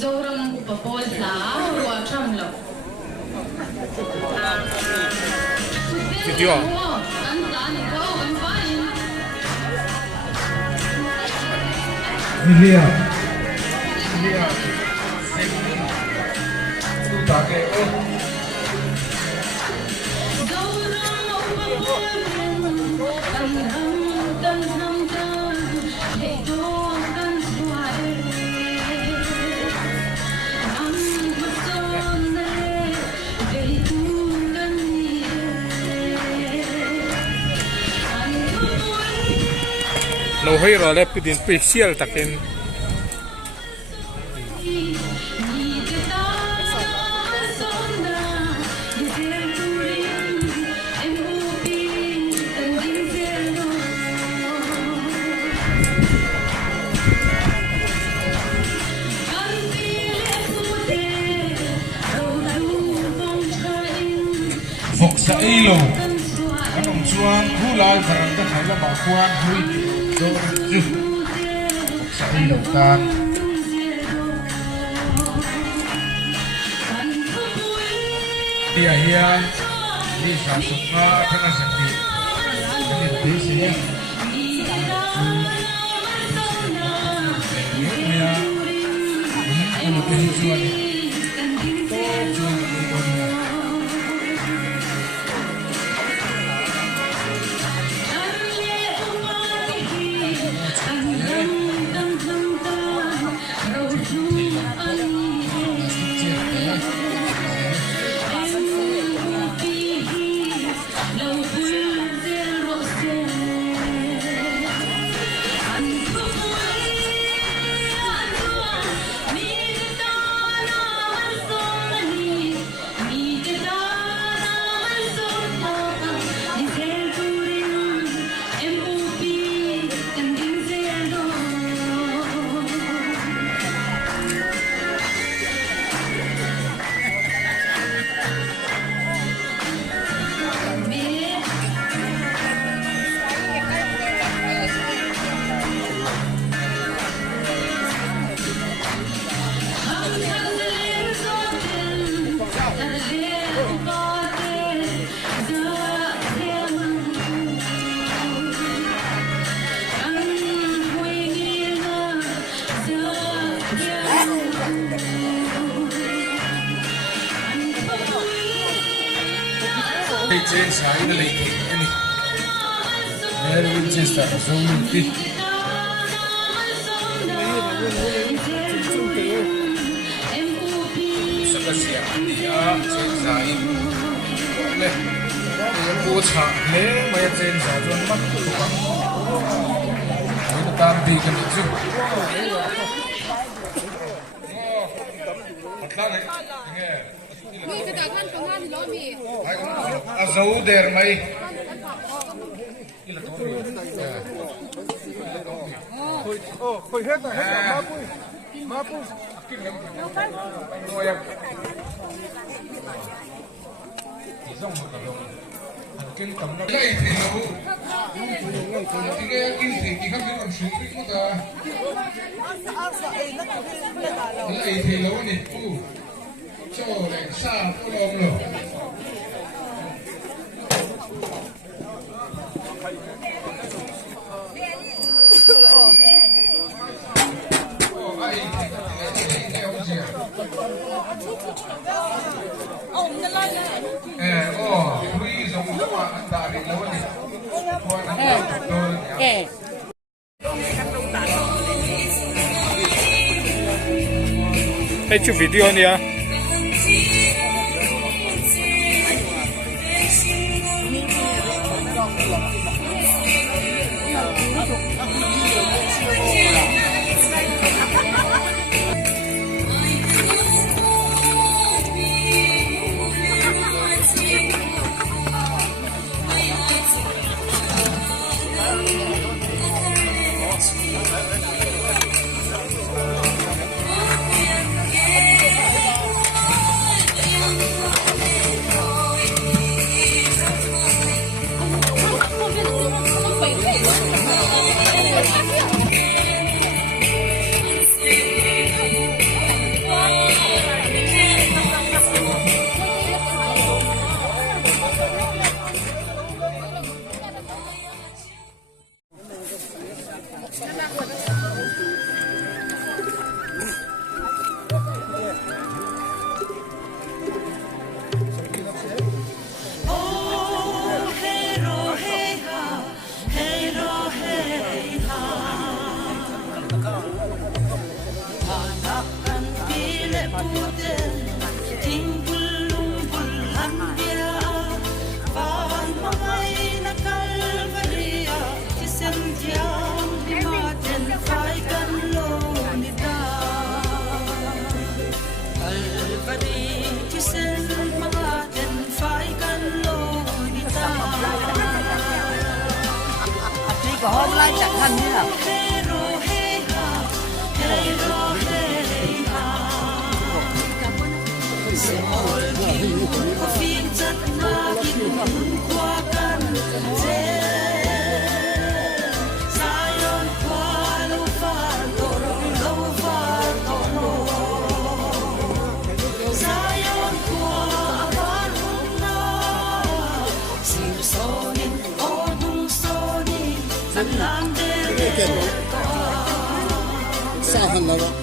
zoram upapol sa ruwa tramlo video Lilia tu ta ke no hoi ro le pidin special takin Phúc sa ilo kan om chuan khulal farang ta thaila ma khuan hui do chu Phúc sa ilo tan dia hian ni sa sukha thana sakti ni di se ya ni ke chuan เจนสายนั่นเลยนี่เนรวินเจนสายส่งมันที่สักเสียอันนี้เจนสายเนี่ยกูฉะเนี่ยไม่เจนสายจนมันถูกต้องไม่ตามดีกันอีกจุดนี่กระดาษนั่นของงานที่ร้อนมี أزودر ماي Hey, chu video niya. Có hôm nay chẳng thân thế nào. Xa hẳn là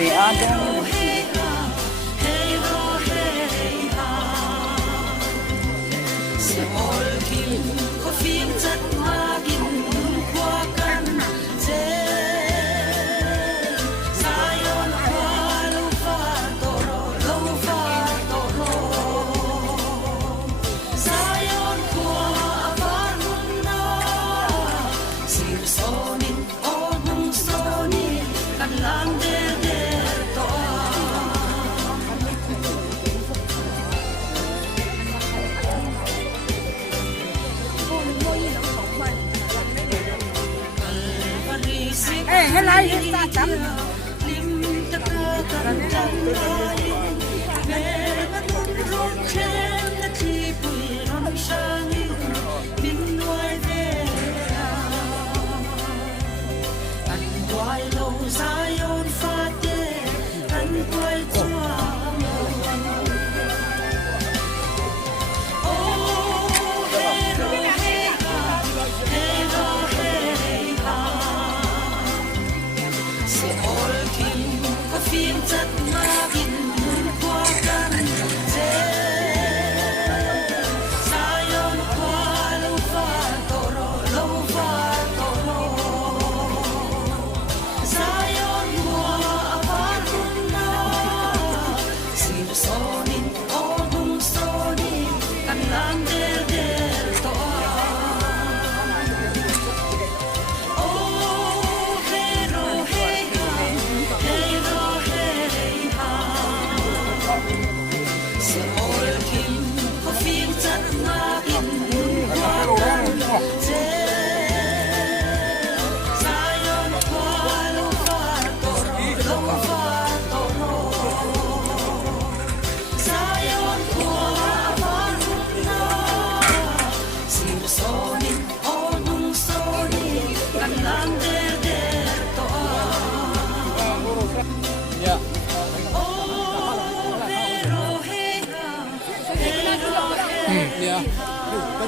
thì ada Ê, hay lại hiện ta chấm. Hãy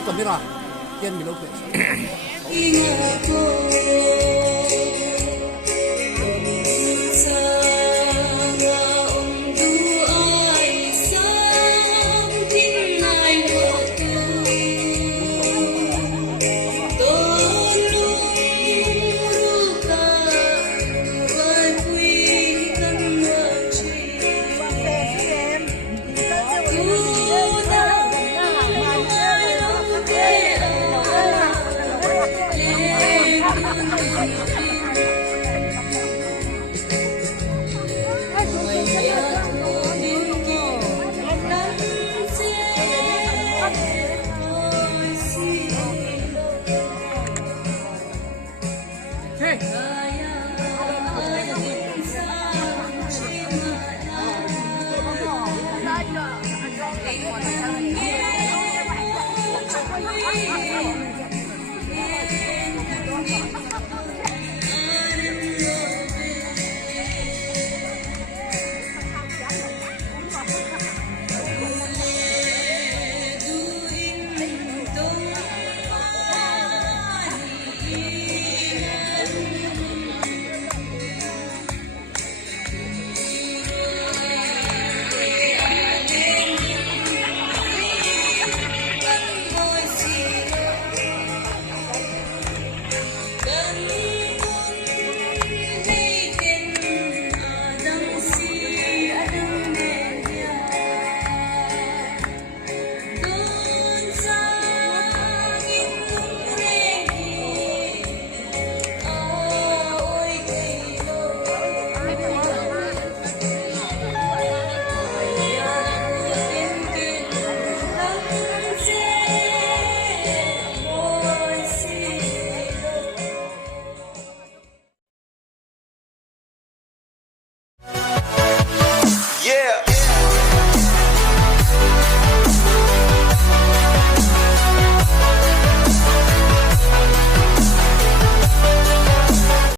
subscribe cho kênh Ghiền Mì Gõ để không bỏ lỡ